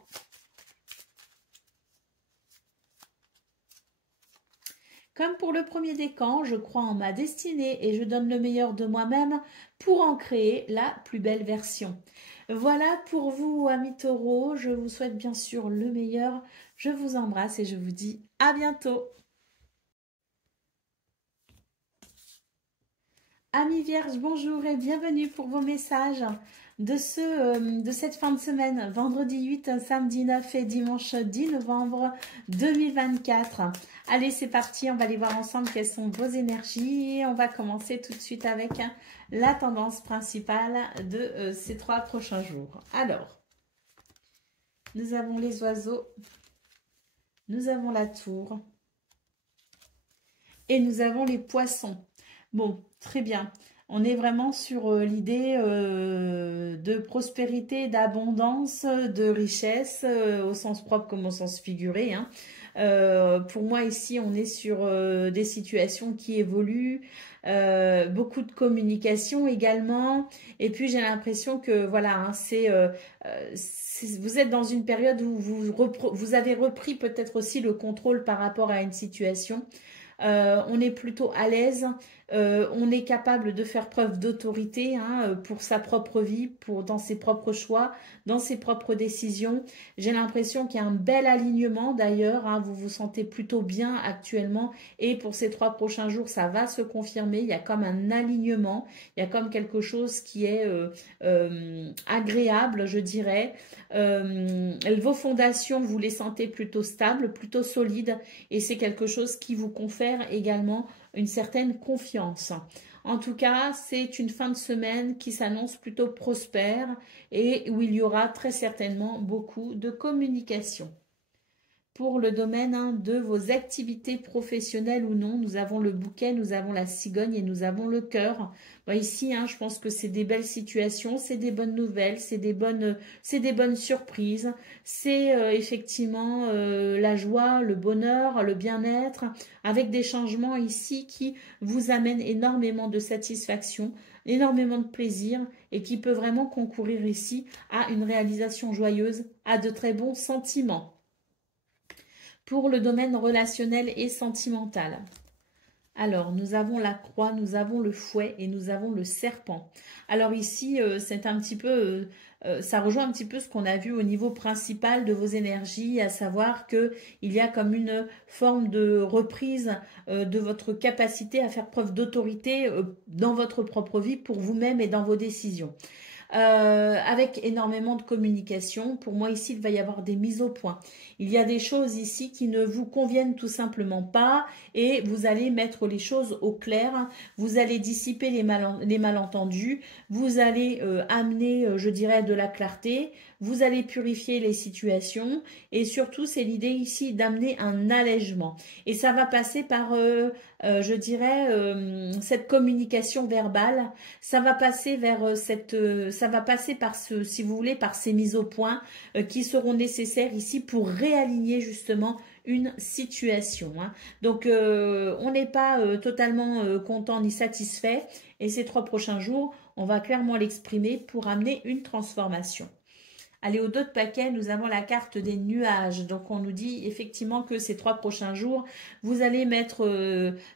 Comme pour le premier décan, je crois en ma destinée et je donne le meilleur de moi-même pour en créer la plus belle version. Voilà pour vous, amis taureaux. Je vous souhaite bien sûr le meilleur. Je vous embrasse et je vous dis à bientôt. Amis vierges, bonjour et bienvenue pour vos messages de cette fin de semaine, vendredi 8, samedi 9 et dimanche 10 novembre 2024. Allez, c'est parti, on va aller voir ensemble quelles sont vos énergies. On va commencer tout de suite avec la tendance principale de ces 3 prochains jours. Alors, nous avons les oiseaux, nous avons la tour et nous avons les poissons. Bon, très bien. On est vraiment sur l'idée de prospérité, d'abondance, de richesse, au sens propre comme au sens figuré, hein. Pour moi, ici, on est sur des situations qui évoluent, beaucoup de communication également. Et puis, j'ai l'impression que, voilà, hein, vous êtes dans une période où vous avez repris peut-être aussi le contrôle par rapport à une situation. On est plutôt à l'aise, on est capable de faire preuve d'autorité, hein, pour sa propre vie, dans ses propres choix, dans ses propres décisions. J'ai l'impression qu'il y a un bel alignement d'ailleurs, hein, vous vous sentez plutôt bien actuellement et pour ces 3 prochains jours, ça va se confirmer. Il y a comme un alignement, il y a comme quelque chose qui est agréable, je dirais. Vos fondations, vous les sentez plutôt stables, plutôt solides et c'est quelque chose qui vous confère également une certaine confiance. En tout cas, c'est une fin de semaine qui s'annonce plutôt prospère et où il y aura très certainement beaucoup de communication. Pour le domaine, hein, de vos activités professionnelles ou non, nous avons le bouquet, nous avons la cigogne et nous avons le cœur. Bon, ici, hein, je pense que c'est des belles situations, c'est des bonnes nouvelles, c'est des bonnes surprises. C'est effectivement la joie, le bonheur, le bien-être, avec des changements ici qui vous amènent énormément de satisfaction, énormément de plaisir et qui peut vraiment concourir ici à une réalisation joyeuse, à de très bons sentiments. Pour le domaine relationnel et sentimental. Alors, nous avons la croix, nous avons le fouet et nous avons le serpent. Alors ici, c'est un petit peu, ça rejoint un petit peu ce qu'on a vu au niveau principal de vos énergies, à savoir qu'il y a comme une forme de reprise de votre capacité à faire preuve d'autorité dans votre propre vie pour vous-même et dans vos décisions. Avec énormément de communication. Pour moi, ici, il va y avoir des mises au point. Il y a des choses ici qui ne vous conviennent tout simplement pas et vous allez mettre les choses au clair. Vous allez dissiper les malentendus. Vous allez amener, je dirais, de la clarté. Vous allez purifier les situations et surtout, c'est l'idée ici d'amener un allègement. Et ça va passer par, je dirais, cette communication verbale. Ça va passer vers ça va passer par si vous voulez, par ces mises au point qui seront nécessaires ici pour réaligner justement une situation, hein. Donc, on n'est pas totalement content ni satisfait et ces 3 prochains jours, on va clairement l'exprimer pour amener une transformation. Allez, au dos de paquet, nous avons la carte des nuages. Donc, on nous dit effectivement que ces 3 prochains jours, vous allez mettre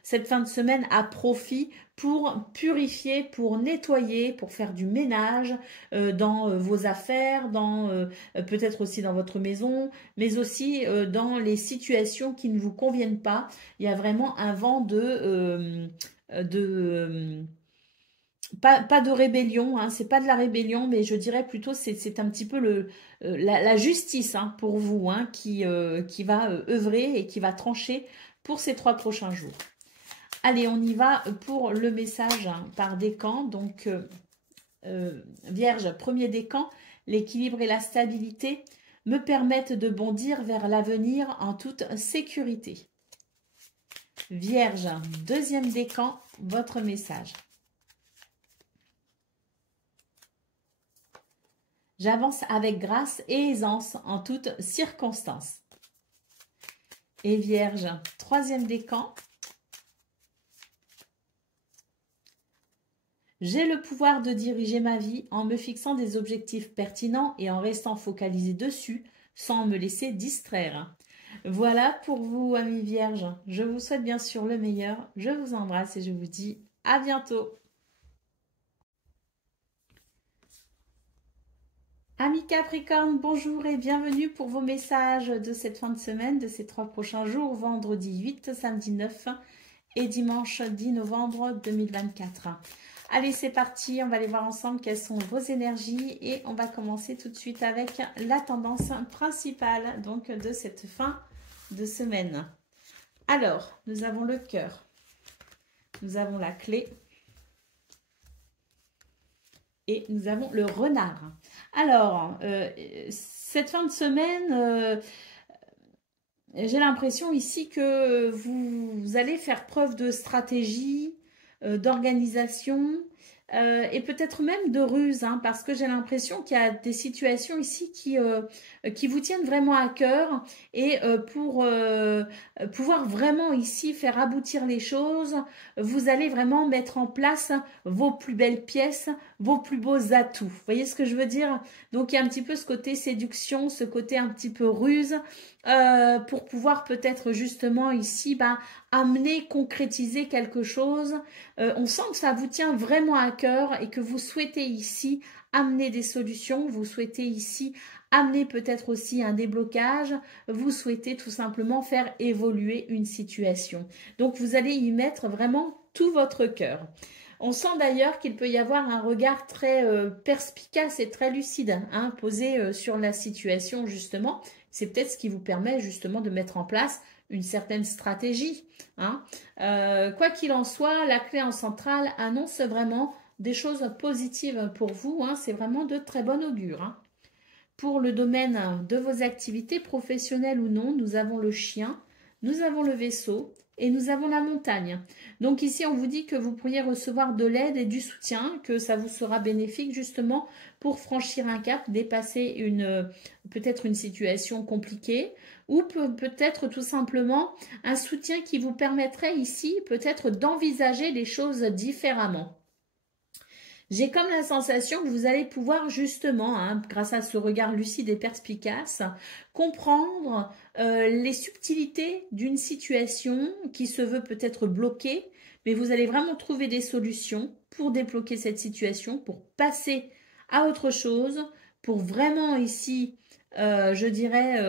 cette fin de semaine à profit pour purifier, pour nettoyer, pour faire du ménage dans vos affaires, peut-être aussi dans votre maison, mais aussi dans les situations qui ne vous conviennent pas. Il y a vraiment un vent pas de rébellion, hein, c'est pas de la rébellion, mais je dirais plutôt c'est un petit peu la justice, hein, pour vous, hein, qui va œuvrer et qui va trancher pour ces 3 prochains jours. Allez, on y va pour le message, hein, par décan. Donc, Vierge, premier décan, l'équilibre et la stabilité. me permettent de bondir vers l'avenir en toute sécurité. Vierge, deuxième décan, votre message. J'avance avec grâce et aisance en toutes circonstances. Et Vierge, troisième décan. J'ai le pouvoir de diriger ma vie en me fixant des objectifs pertinents et en restant focalisé dessus sans me laisser distraire. Voilà pour vous, amis Vierges. Je vous souhaite bien sûr le meilleur. Je vous embrasse et je vous dis à bientôt. Amis Capricorne, bonjour et bienvenue pour vos messages de cette fin de semaine, de ces 3 prochains jours, vendredi 8, samedi 9 et dimanche 10 novembre 2024. Allez, c'est parti, on va aller voir ensemble quelles sont vos énergies et on va commencer tout de suite avec la tendance principale donc de cette fin de semaine. Alors, nous avons le cœur, nous avons la clé et nous avons le renard. Alors, cette fin de semaine, j'ai l'impression ici que vous allez faire preuve de stratégie, d'organisation et peut-être même de ruse, hein, parce que j'ai l'impression qu'il y a des situations ici qui vous tiennent vraiment à cœur et pour pouvoir vraiment ici faire aboutir les choses, vous allez vraiment mettre en place vos plus belles pièces, vos plus beaux atouts. Vous voyez ce que je veux dire? Donc il y a un petit peu ce côté séduction, ce côté un petit peu ruse pour pouvoir peut-être justement ici amener, concrétiser quelque chose. On sent que ça vous tient vraiment à cœur et que vous souhaitez ici amener des solutions, vous souhaitez ici amener peut-être aussi un déblocage, vous souhaitez tout simplement faire évoluer une situation. Donc vous allez y mettre vraiment tout votre cœur. On sent d'ailleurs qu'il peut y avoir un regard très perspicace et très lucide hein, posé sur la situation justement. C'est peut-être ce qui vous permet justement de mettre en place une certaine stratégie. Hein. Quoi qu'il en soit, la clé en centrale annonce vraiment des choses positives pour vous. Hein. C'est vraiment de très bon augure. Hein. Pour le domaine de vos activités professionnelles ou non, nous avons le chien, nous avons le vaisseau et nous avons la montagne. Donc ici, on vous dit que vous pourriez recevoir de l'aide et du soutien, que ça vous sera bénéfique justement pour franchir un cap, dépasser peut-être une situation compliquée ou peut-être tout simplement un soutien qui vous permettrait ici peut-être d'envisager les choses différemment. J'ai comme la sensation que vous allez pouvoir justement, hein, grâce à ce regard lucide et perspicace, comprendre les subtilités d'une situation qui se veut peut-être bloquée, mais vous allez vraiment trouver des solutions pour débloquer cette situation, pour passer à autre chose, pour vraiment ici, je dirais,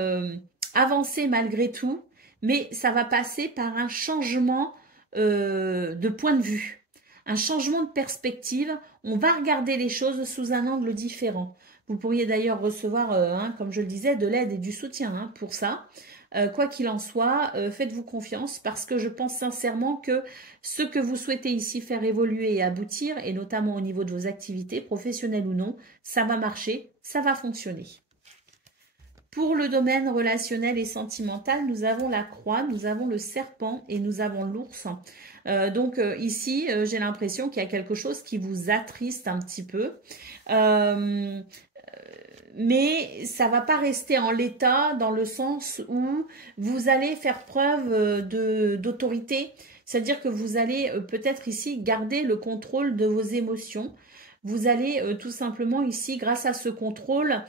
avancer malgré tout, mais ça va passer par un changement de point de vue. Un changement de perspective, on va regarder les choses sous un angle différent. Vous pourriez d'ailleurs recevoir, hein, comme je le disais, de l'aide et du soutien hein, pour ça. Quoi qu'il en soit, faites-vous confiance parce que je pense sincèrement que ce que vous souhaitez ici faire évoluer et aboutir, et notamment au niveau de vos activités, professionnelles ou non, ça va marcher, ça va fonctionner. Pour le domaine relationnel et sentimental, nous avons la croix, nous avons le serpent et nous avons l'ours. Donc ici, j'ai l'impression qu'il y a quelque chose qui vous attriste un petit peu. Mais ça ne va pas rester en l'état dans le sens où vous allez faire preuve d'autorité. C'est-à-dire que vous allez peut-être ici garder le contrôle de vos émotions. Vous allez tout simplement ici, grâce à ce contrôle,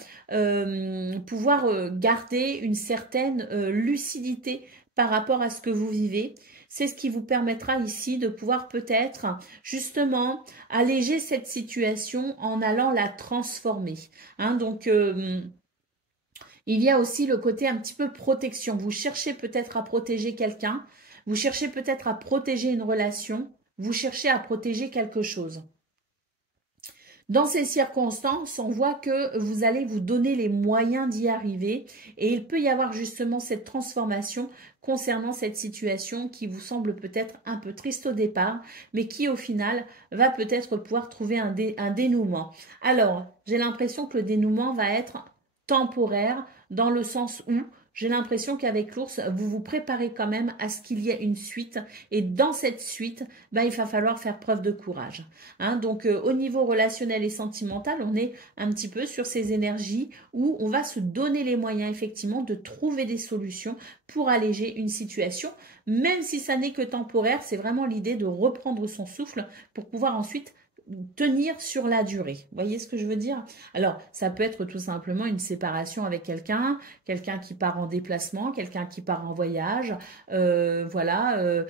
pouvoir garder une certaine lucidité par rapport à ce que vous vivez. C'est ce qui vous permettra ici de pouvoir peut-être justement alléger cette situation en allant la transformer. Hein, donc, il y a aussi le côté un petit peu protection. Vous cherchez peut-être à protéger quelqu'un, vous cherchez peut-être à protéger une relation, vous cherchez à protéger quelque chose. Dans ces circonstances, on voit que vous allez vous donner les moyens d'y arriver et il peut y avoir justement cette transformation concernant cette situation qui vous semble peut-être un peu triste au départ, mais qui au final va peut-être pouvoir trouver un dénouement. Alors, j'ai l'impression que le dénouement va être temporaire, dans le sens où j'ai l'impression qu'avec l'ours, vous vous préparez quand même à ce qu'il y ait une suite. Et dans cette suite, ben, il va falloir faire preuve de courage. Hein, donc, au niveau relationnel et sentimental, on est un petit peu sur ces énergies où on va se donner les moyens, effectivement, de trouver des solutions pour alléger une situation. Même si ça n'est que temporaire, c'est vraiment l'idée de reprendre son souffle pour pouvoir ensuite tenir sur la durée. Vous voyez ce que je veux dire? Alors, ça peut être tout simplement une séparation avec quelqu'un, quelqu'un qui part en déplacement, quelqu'un qui part en voyage, voilà,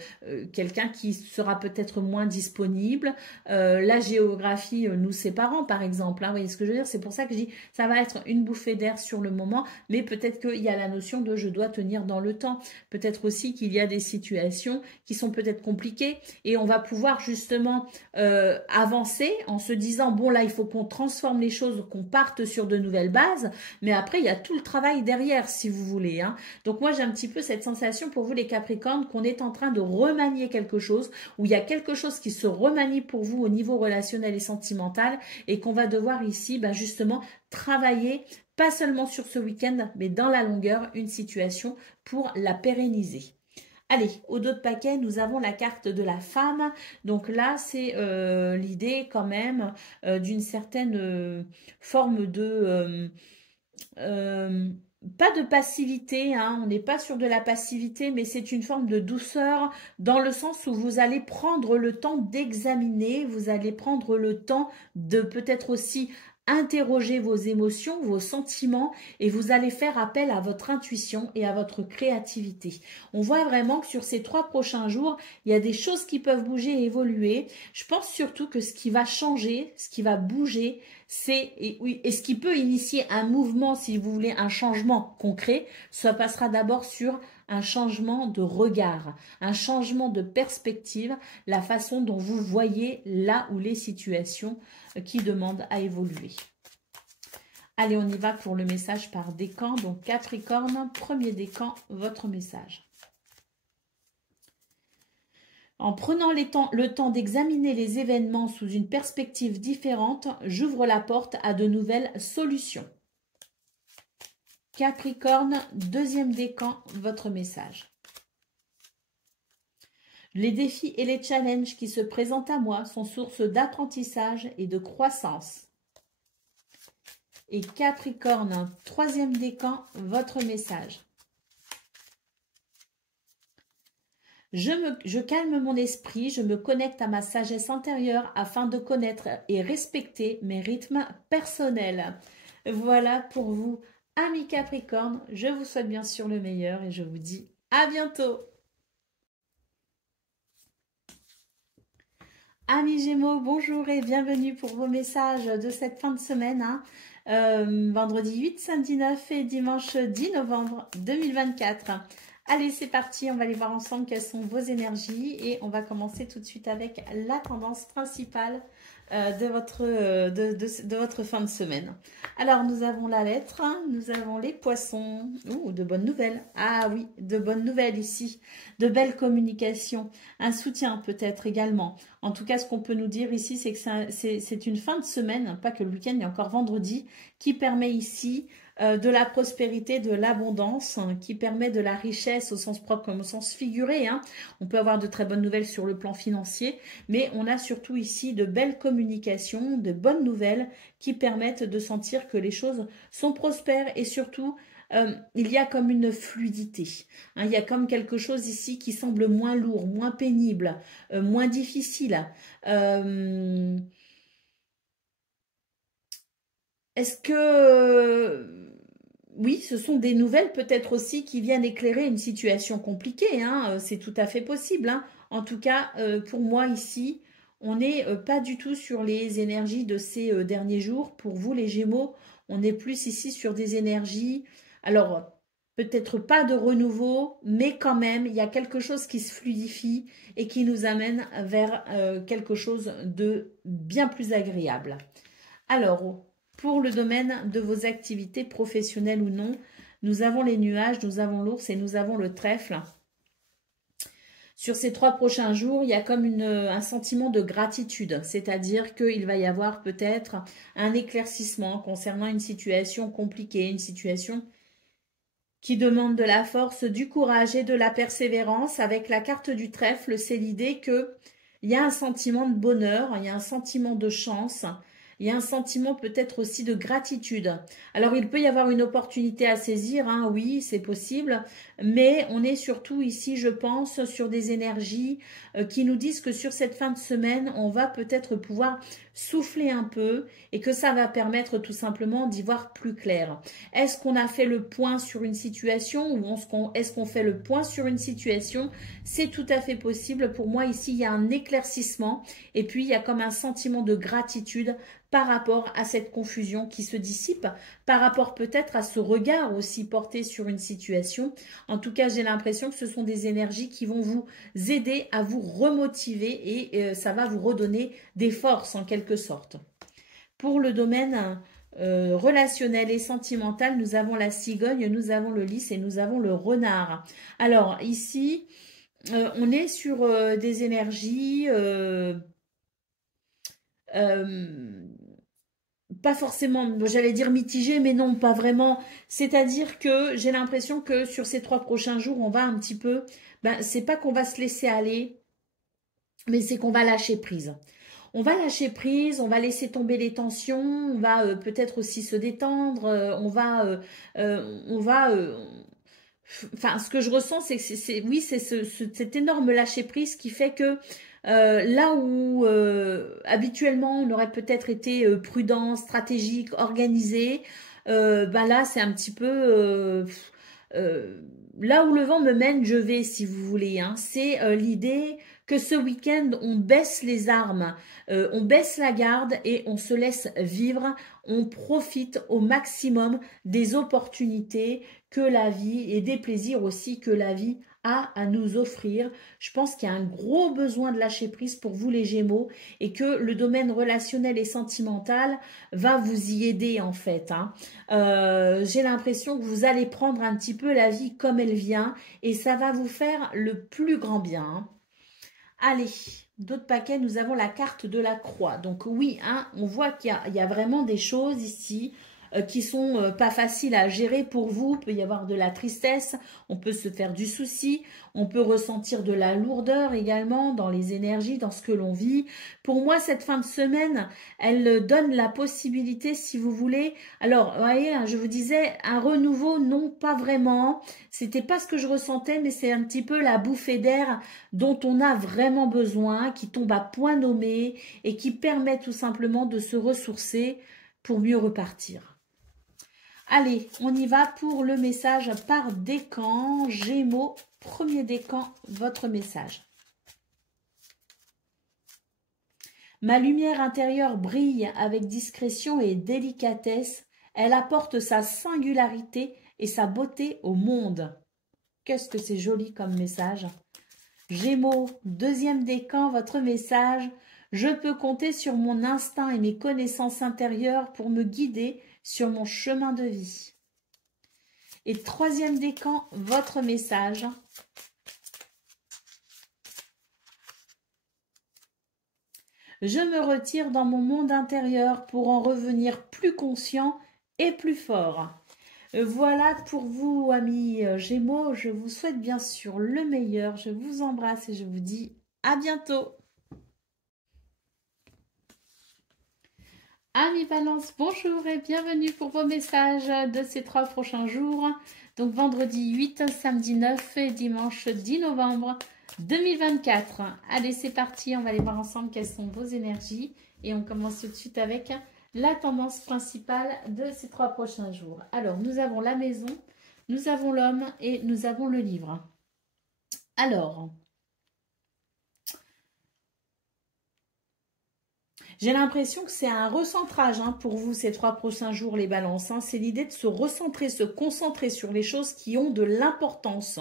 quelqu'un qui sera peut-être moins disponible, la géographie nous séparant par exemple, hein, vous voyez ce que je veux dire? C'est pour ça que je dis, ça va être une bouffée d'air sur le moment, mais peut-être qu'il y a la notion de je dois tenir dans le temps. Peut-être aussi qu'il y a des situations qui sont peut-être compliquées et on va pouvoir justement avancer en se disant, bon là, il faut qu'on transforme les choses, qu'on parte sur de nouvelles bases, mais après, il y a tout le travail derrière, si vous voulez. Hein. Donc moi, j'ai un petit peu cette sensation pour vous, les Capricornes, qu'on est en train de remanier quelque chose, où il y a quelque chose qui se remanie pour vous au niveau relationnel et sentimental, et qu'on va devoir ici, ben, justement, travailler, pas seulement sur ce week-end, mais dans la longueur, une situation pour la pérenniser. Allez, au dos de paquet, nous avons la carte de la femme. Donc là, c'est l'idée quand même d'une certaine forme de... pas de passivité, hein, on n'est pas sur de la passivité, mais c'est une forme de douceur dans le sens où vous allez prendre le temps d'examiner, vous allez prendre le temps de peut-être aussi interroger vos émotions, vos sentiments, et vous allez faire appel à votre intuition et à votre créativité. On voit vraiment que sur ces 3 prochains jours, il y a des choses qui peuvent bouger et évoluer. Je pense surtout que ce qui va changer, ce qui va bouger, c'est, et ce qui peut initier un mouvement, si vous voulez, un changement concret, ça passera d'abord sur un changement de regard, un changement de perspective, la façon dont vous voyez là où les situations qui demandent à évoluer. Allez, on y va pour le message par décan. Donc Capricorne, premier décan, votre message. En prenant le temps d'examiner les événements sous une perspective différente, j'ouvre la porte à de nouvelles solutions. Capricorne, deuxième décan, votre message. Les défis et les challenges qui se présentent à moi sont source d'apprentissage et de croissance. Et Capricorne, troisième décan, votre message. Je calme mon esprit, je me connecte à ma sagesse intérieure afin de connaître et respecter mes rythmes personnels. Voilà pour vous, amis Capricorne. Je vous souhaite bien sûr le meilleur et je vous dis à bientôt. Amis Gémeaux, bonjour et bienvenue pour vos messages de cette fin de semaine. Vendredi 8, samedi 9 et dimanche 10 novembre 2024. Allez, c'est parti, on va aller voir ensemble quelles sont vos énergies et on va commencer tout de suite avec la tendance principale de votre fin de semaine. Alors, nous avons la lettre, nous avons les poissons. Ouh, de bonnes nouvelles. Ah oui, de bonnes nouvelles ici. De belles communications. Un soutien peut-être également. En tout cas, ce qu'on peut nous dire ici, c'est que c'est une fin de semaine, pas que le week-end, il y a encore vendredi, qui permet ici de la prospérité, de l'abondance, qui permet de la richesse au sens propre comme au sens figuré. On peut avoir de très bonnes nouvelles sur le plan financier, mais on a surtout ici de belles communications, de bonnes nouvelles qui permettent de sentir que les choses sont prospères et surtout il y a comme une fluidité. Il y a comme quelque chose ici qui semble moins lourd, moins pénible, moins difficile. Est-ce que... oui, ce sont des nouvelles peut-être aussi qui viennent éclairer une situation compliquée. C'est tout à fait possible. En tout cas, pour moi ici, on n'est pas du tout sur les énergies de ces derniers jours. Pour vous, les Gémeaux, on est plus ici sur des énergies... Alors, peut-être pas de renouveau, mais quand même, il y a quelque chose qui se fluidifie et qui nous amène vers quelque chose de bien plus agréable. Alors, pour le domaine de vos activités professionnelles ou non, nous avons les nuages, nous avons l'ours et nous avons le trèfle. Sur ces 3 prochains jours, il y a comme un sentiment de gratitude, c'est-à-dire qu'il va y avoir peut-être un éclaircissement concernant une situation compliquée, une situation qui demande de la force, du courage et de la persévérance. Avec la carte du trèfle, c'est l'idée que il y a un sentiment de bonheur, il y a un sentiment de chance, il y a un sentiment peut-être aussi de gratitude. Alors, il peut y avoir une opportunité à saisir, hein, oui, c'est possible, mais on est surtout ici, je pense, sur des énergies qui nous disent que sur cette fin de semaine, on va peut-être pouvoir souffler un peu et que ça va permettre tout simplement d'y voir plus clair. Est-ce qu'on a fait le point sur une situation ou est-ce qu'on fait le point sur une situation? C'est tout à fait possible. Pour moi, ici, il y a un éclaircissement et puis il y a comme un sentiment de gratitude par rapport à cette confusion qui se dissipe, par rapport peut-être à ce regard aussi porté sur une situation. En tout cas, j'ai l'impression que ce sont des énergies qui vont vous aider à vous remotiver et ça va vous redonner des forces en quelque sorte. Pour le domaine relationnel et sentimental, nous avons la cigogne, nous avons le lys et nous avons le renard. Alors ici, on est sur des énergies pas forcément, j'allais dire mitigées, mais non, pas vraiment. C'est-à-dire que j'ai l'impression que sur ces 3 prochains jours, on va un petit peu, c'est pas qu'on va se laisser aller, mais c'est qu'on va lâcher prise. On va lâcher prise, on va laisser tomber les tensions, on va peut-être aussi se détendre, enfin, ce que je ressens, c'est que oui, c'est cet énorme lâcher prise qui fait que là où habituellement on aurait peut-être été prudent, stratégique, organisé, là c'est un petit peu là où le vent me mène, je vais, si vous voulez. Hein. C'est l'idée que ce week-end, on baisse les armes, on baisse la garde et on se laisse vivre, on profite au maximum des opportunités que la vie et des plaisirs aussi que la vie a à nous offrir. Je pense qu'il y a un gros besoin de lâcher prise pour vous les Gémeaux et que le domaine relationnel et sentimental va vous y aider en fait. Hein. J'ai l'impression que vous allez prendre un petit peu la vie comme elle vient et ça va vous faire le plus grand bien. Hein. Allez, d'autres paquets, nous avons la carte de la croix. Donc oui, hein, on voit qu'il y a vraiment des choses ici qui sont pas faciles à gérer pour vous. Il peut y avoir de la tristesse, on peut se faire du souci, on peut ressentir de la lourdeur également dans les énergies, dans ce que l'on vit. Pour moi, cette fin de semaine, elle donne la possibilité, si vous voulez. Alors, vous voyez, je vous disais, un renouveau, non, pas vraiment. C'était pas ce que je ressentais, mais c'est un petit peu la bouffée d'air dont on a vraiment besoin, qui tombe à point nommé et qui permet tout simplement de se ressourcer pour mieux repartir. Allez, on y va pour le message par décan. Gémeaux, premier décan, votre message. Ma lumière intérieure brille avec discrétion et délicatesse. Elle apporte sa singularité et sa beauté au monde. Qu'est-ce que c'est joli comme message. Gémeaux, deuxième décan, votre message. Je peux compter sur mon instinct et mes connaissances intérieures pour me guider sur mon chemin de vie. Et troisième décan, votre message. Je me retire dans mon monde intérieur pour en revenir plus conscient et plus fort. Voilà pour vous, amis Gémeaux. Je vous souhaite bien sûr le meilleur. Je vous embrasse et je vous dis à bientôt. Amis Balance, bonjour et bienvenue pour vos messages de ces 3 prochains jours. Donc vendredi 8, samedi 9 et dimanche 10 novembre 2024. Allez, c'est parti, on va aller voir ensemble quelles sont vos énergies. Et on commence tout de suite avec la tendance principale de ces 3 prochains jours. Alors, nous avons la maison, nous avons l'homme et nous avons le livre. Alors... j'ai l'impression que c'est un recentrage pour vous ces 3 prochains jours, les balances. C'est l'idée de se recentrer, se concentrer sur les choses qui ont de l'importance.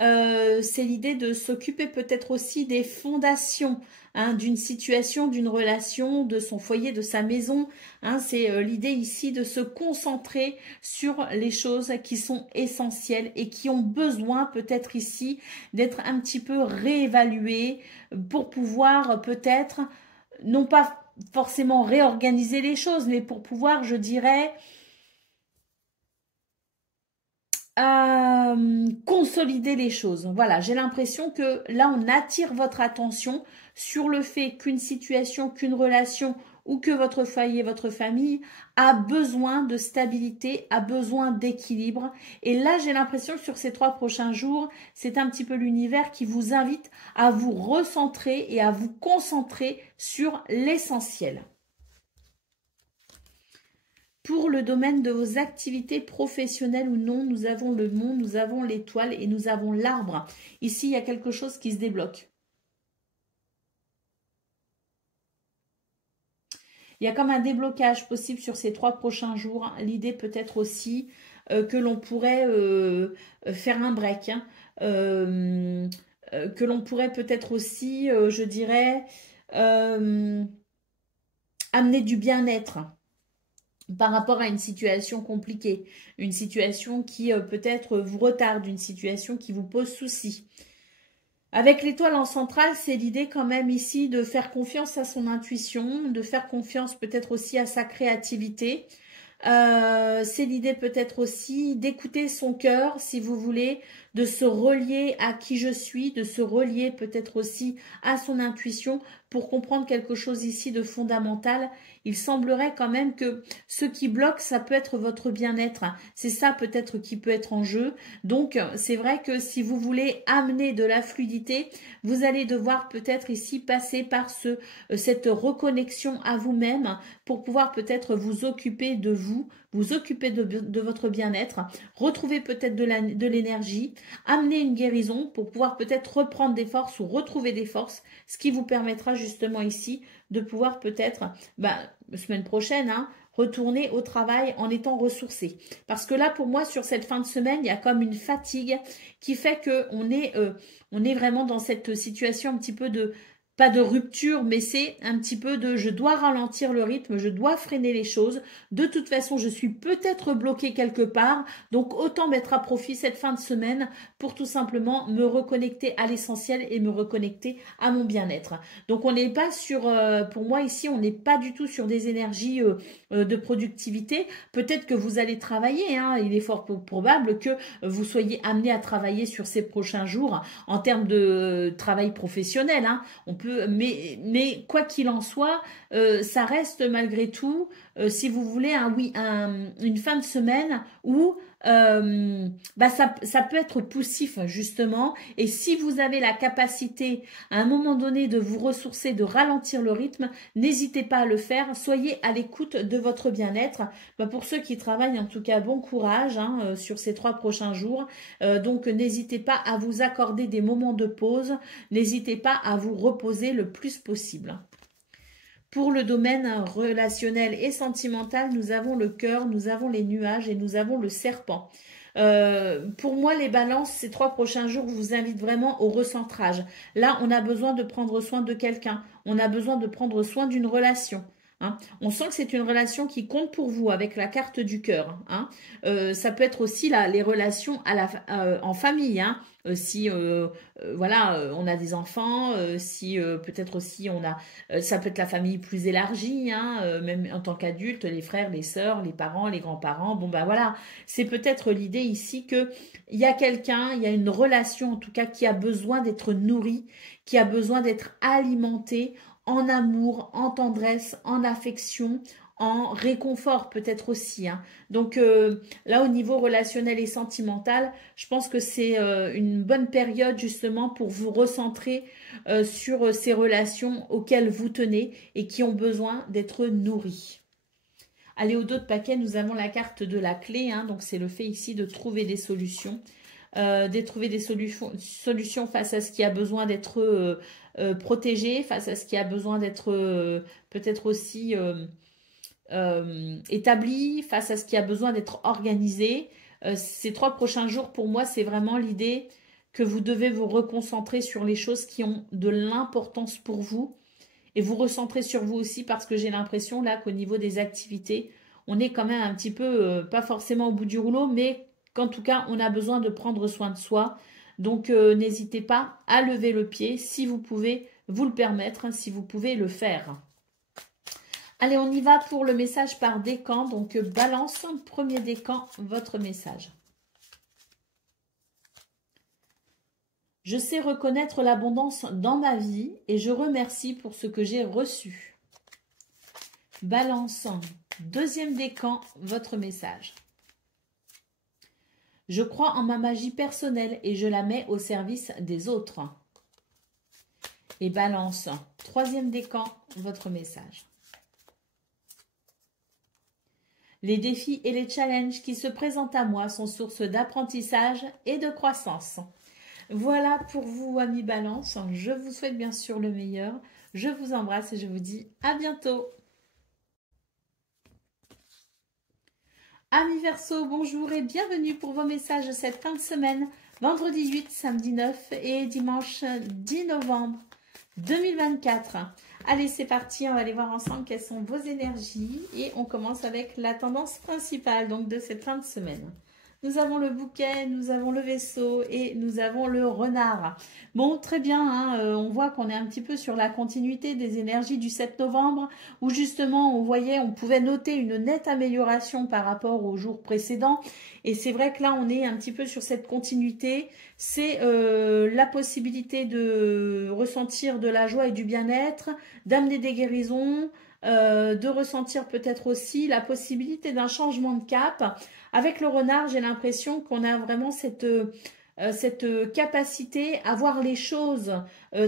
c'est l'idée de s'occuper peut-être aussi des fondations, hein, d'une situation, d'une relation, de son foyer, de sa maison. Hein, c'est l'idée ici de se concentrer sur les choses qui sont essentielles et qui ont besoin peut-être ici d'être un petit peu réévaluées pour pouvoir peut-être, non pas forcément réorganiser les choses, mais pour pouvoir, je dirais, consolider les choses. Voilà, j'ai l'impression que là, on attire votre attention sur le fait qu'une situation, qu'une relation ou que votre foyer, votre famille a besoin de stabilité, a besoin d'équilibre. Et là, j'ai l'impression que sur ces 3 prochains jours, c'est un petit peu l'univers qui vous invite à vous recentrer et à vous concentrer sur l'essentiel. Pour le domaine de vos activités professionnelles ou non, nous avons le monde, nous avons l'étoile et nous avons l'arbre. Ici, il y a quelque chose qui se débloque. Il y a comme un déblocage possible sur ces 3 prochains jours. L'idée peut être aussi que l'on pourrait faire un break. Hein. Que l'on pourrait peut-être aussi, je dirais, amener du bien-être par rapport à une situation compliquée, une situation qui peut-être vous retarde, une situation qui vous pose souci. Avec l'étoile en centrale, c'est l'idée quand même ici de faire confiance à son intuition, de faire confiance peut-être aussi à sa créativité. C'est l'idée peut-être aussi d'écouter son cœur, si vous voulez, de se relier à qui je suis, de se relier peut-être aussi à son intuition pour comprendre quelque chose ici de fondamental. Il semblerait quand même que ce qui bloque, ça peut être votre bien-être. C'est ça peut-être qui peut être en jeu. Donc, c'est vrai que si vous voulez amener de la fluidité, vous allez devoir peut-être ici passer par cette reconnexion à vous-même pour pouvoir peut-être vous occuper de vous occuper de votre bien-être, retrouver peut-être de l'énergie, amener une guérison pour pouvoir peut-être reprendre des forces ou retrouver des forces, ce qui vous permettra justement ici de pouvoir peut-être, semaine prochaine, hein, retourner au travail en étant ressourcé. Parce que là, pour moi, sur cette fin de semaine, il y a comme une fatigue qui fait qu'on est vraiment dans cette situation un petit peu de, pas de rupture, mais c'est un petit peu de je dois ralentir le rythme, je dois freiner les choses. De toute façon, je suis peut-être bloquée quelque part, donc autant mettre à profit cette fin de semaine pour tout simplement me reconnecter à l'essentiel et me reconnecter à mon bien-être. Donc on n'est pas sur, pour moi ici, on n'est pas du tout sur des énergies de productivité. Peut-être que vous allez travailler, hein, il est fort probable que vous soyez amené à travailler sur ces prochains jours en termes de travail professionnel. Hein. On peut, mais quoi qu'il en soit, ça reste malgré tout, si vous voulez, une fin de semaine où ça peut être poussif justement. Et si vous avez la capacité à un moment donné de vous ressourcer, de ralentir le rythme, n'hésitez pas à le faire. Soyez à l'écoute de votre bien-être. Pour ceux qui travaillent, en tout cas, bon courage hein, sur ces 3 prochains jours. Donc n'hésitez pas à vous accorder des moments de pause. N'hésitez pas à vous reposer le plus possible. Pour le domaine relationnel et sentimental, nous avons le cœur, nous avons les nuages et nous avons le serpent. Pour moi, les balances, ces 3 prochains jours vous invitent vraiment au recentrage. Là, on a besoin de prendre soin de quelqu'un. On a besoin de prendre soin d'une relation. Hein. On sent que c'est une relation qui compte pour vous avec la carte du cœur. Hein. Ça peut être aussi les relations en famille. Hein. Si voilà, on a des enfants, si peut-être aussi on a, ça peut être la famille plus élargie, hein, même en tant qu'adulte, les frères, les sœurs, les parents, les grands-parents. Bon voilà, c'est peut-être l'idée ici que il y a quelqu'un, il y a une relation en tout cas qui a besoin d'être nourrie, qui a besoin d'être alimentée en amour, en tendresse, en affection, en réconfort peut-être aussi. Hein. Donc là, au niveau relationnel et sentimental, je pense que c'est une bonne période justement pour vous recentrer sur ces relations auxquelles vous tenez et qui ont besoin d'être nourries. Allez, au dos de paquet, nous avons la carte de la clé. Hein, donc c'est le fait ici de trouver des solutions. De trouver des solutions face à ce qui a besoin d'être protégé, face à ce qui a besoin d'être peut-être aussi établi, face à ce qui a besoin d'être organisé. Ces 3 prochains jours, pour moi, c'est vraiment l'idée que vous devez vous reconcentrer sur les choses qui ont de l'importance pour vous et vous recentrer sur vous aussi parce que j'ai l'impression là qu'au niveau des activités, on est quand même un petit peu, pas forcément au bout du rouleau, mais qu'en tout cas, on a besoin de prendre soin de soi. Donc, n'hésitez pas à lever le pied si vous pouvez vous le permettre, hein, si vous pouvez le faire. Allez, on y va pour le message par décan. Donc, balance, premier décan, votre message. Je sais reconnaître l'abondance dans ma vie et je remercie pour ce que j'ai reçu. Balance, deuxième décan, votre message. Je crois en ma magie personnelle et je la mets au service des autres. Et balance, troisième décan, votre message. Les défis et les challenges qui se présentent à moi sont source d'apprentissage et de croissance. Voilà pour vous, amis Balance. Je vous souhaite bien sûr le meilleur. Je vous embrasse et je vous dis à bientôt. Amis Verseau, bonjour et bienvenue pour vos messages de cette fin de semaine, vendredi 8, samedi 9 et dimanche 10 novembre 2024. Allez, c'est parti, on va aller voir ensemble quelles sont vos énergies et on commence avec la tendance principale donc de cette fin de semaine. Nous avons le bouquet, nous avons le vaisseau et nous avons le renard. Bon, très bien, hein, on voit qu'on est un petit peu sur la continuité des énergies du 7 novembre où justement, on pouvait noter une nette amélioration par rapport au jour précédent. Et c'est vrai que là, on est un petit peu sur cette continuité. C'est la possibilité de ressentir de la joie et du bien-être, d'amener des guérisons, de ressentir peut-être aussi la possibilité d'un changement de cap. Avec le renard, j'ai l'impression qu'on a vraiment cette capacité à voir les choses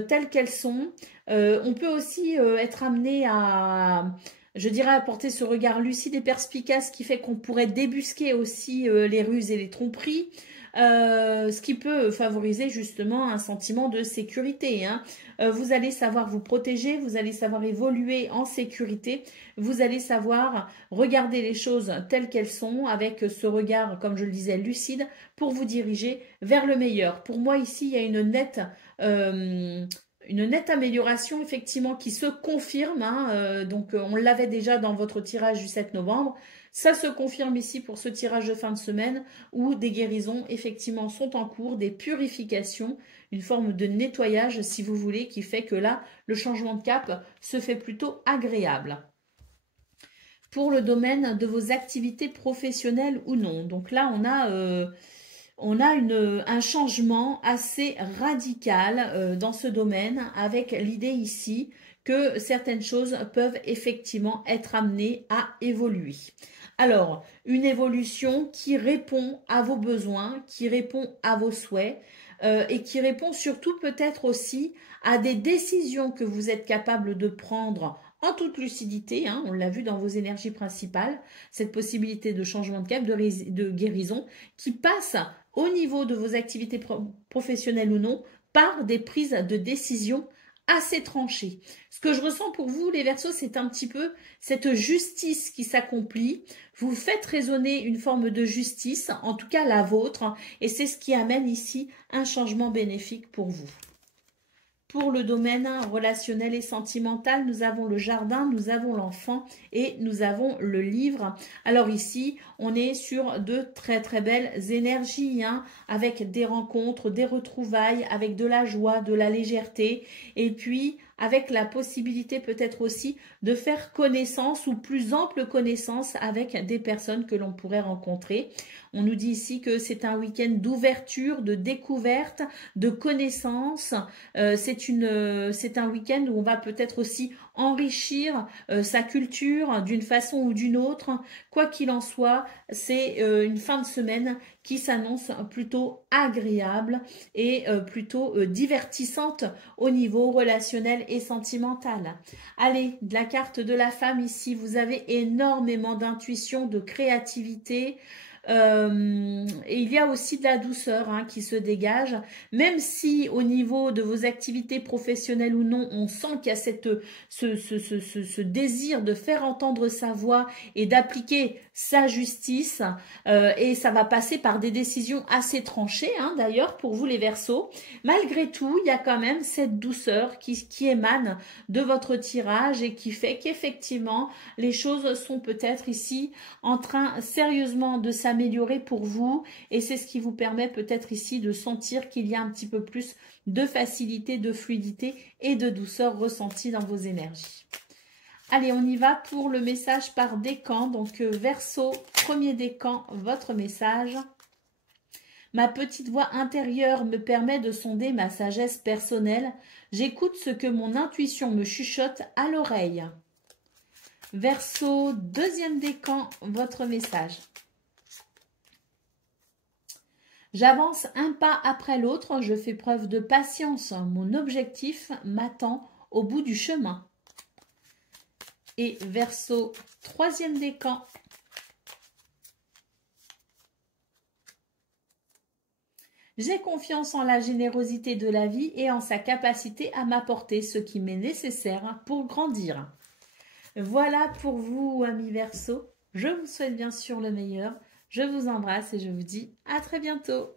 telles qu'elles sont. On peut aussi être amené à, je dirais, apporter ce regard lucide et perspicace qui fait qu'on pourrait débusquer aussi les ruses et les tromperies. Ce qui peut favoriser justement un sentiment de sécurité. Hein. Vous allez savoir vous protéger, vous allez savoir évoluer en sécurité, vous allez savoir regarder les choses telles qu'elles sont avec ce regard, comme je le disais, lucide pour vous diriger vers le meilleur. Pour moi ici, il y a une nette amélioration effectivement qui se confirme. Hein. Donc on l'avait déjà dans votre tirage du 7 novembre. Ça se confirme ici pour ce tirage de fin de semaine où des guérisons effectivement sont en cours, des purifications, une forme de nettoyage si vous voulez qui fait que là le changement de cap se fait plutôt agréable. Pour le domaine de vos activités professionnelles ou non. Donc là on a un changement assez radical dans ce domaine avec l'idée ici que certaines choses peuvent effectivement être amenées à évoluer. Alors, une évolution qui répond à vos besoins, qui répond à vos souhaits et qui répond surtout peut-être aussi à des décisions que vous êtes capable de prendre en toute lucidité, hein, on l'a vu dans vos énergies principales, cette possibilité de changement de cap, de guérison qui passe au niveau de vos activités professionnelles ou non par des prises de décision assez tranchées. Ce que je ressens pour vous, les Verseaux, c'est un petit peu cette justice qui s'accomplit. Vous faites résonner une forme de justice, en tout cas la vôtre, et c'est ce qui amène ici un changement bénéfique pour vous. Pour le domaine relationnel et sentimental, nous avons le jardin, nous avons l'enfant et nous avons le livre. Alors ici, on est sur de très très belles énergies, hein, avec des rencontres, des retrouvailles, avec de la joie, de la légèreté et puis avec la possibilité peut-être aussi de faire connaissance ou plus ample connaissance avec des personnes que l'on pourrait rencontrer. On nous dit ici que c'est un week-end d'ouverture, de découverte, de connaissance. C'est un week-end où on va peut-être aussi enrichir sa culture d'une façon ou d'une autre. Quoi qu'il en soit, c'est une fin de semaine qui s'annonce plutôt agréable et plutôt divertissante au niveau relationnel et sentimental. Allez, de la carte de la femme ici, vous avez énormément d'intuition, de créativité. Et il y a aussi de la douceur hein, qui se dégage, même si au niveau de vos activités professionnelles ou non, on sent qu'il y a ce désir de faire entendre sa voix et d'appliquer sa justice. Et ça va passer par des décisions assez tranchées, hein, d'ailleurs, pour vous les Verseaux. Malgré tout, il y a quand même cette douceur qui émane de votre tirage et qui fait qu'effectivement, les choses sont peut-être ici en train sérieusement de s'améliorer pour vous. Et c'est ce qui vous permet peut-être ici de sentir qu'il y a un petit peu plus de facilité, de fluidité et de douceur ressentie dans vos énergies. Allez, on y va pour le message par décan. Donc, Verseau, premier décan, votre message. Ma petite voix intérieure me permet de sonder ma sagesse personnelle. J'écoute ce que mon intuition me chuchote à l'oreille. Verseau, deuxième décan, votre message. J'avance un pas après l'autre, je fais preuve de patience. Mon objectif m'attend au bout du chemin. Et Verseau, troisième décan. J'ai confiance en la générosité de la vie et en sa capacité à m'apporter ce qui m'est nécessaire pour grandir. Voilà pour vous, amis Verseau. Je vous souhaite bien sûr le meilleur. Je vous embrasse et je vous dis à très bientôt.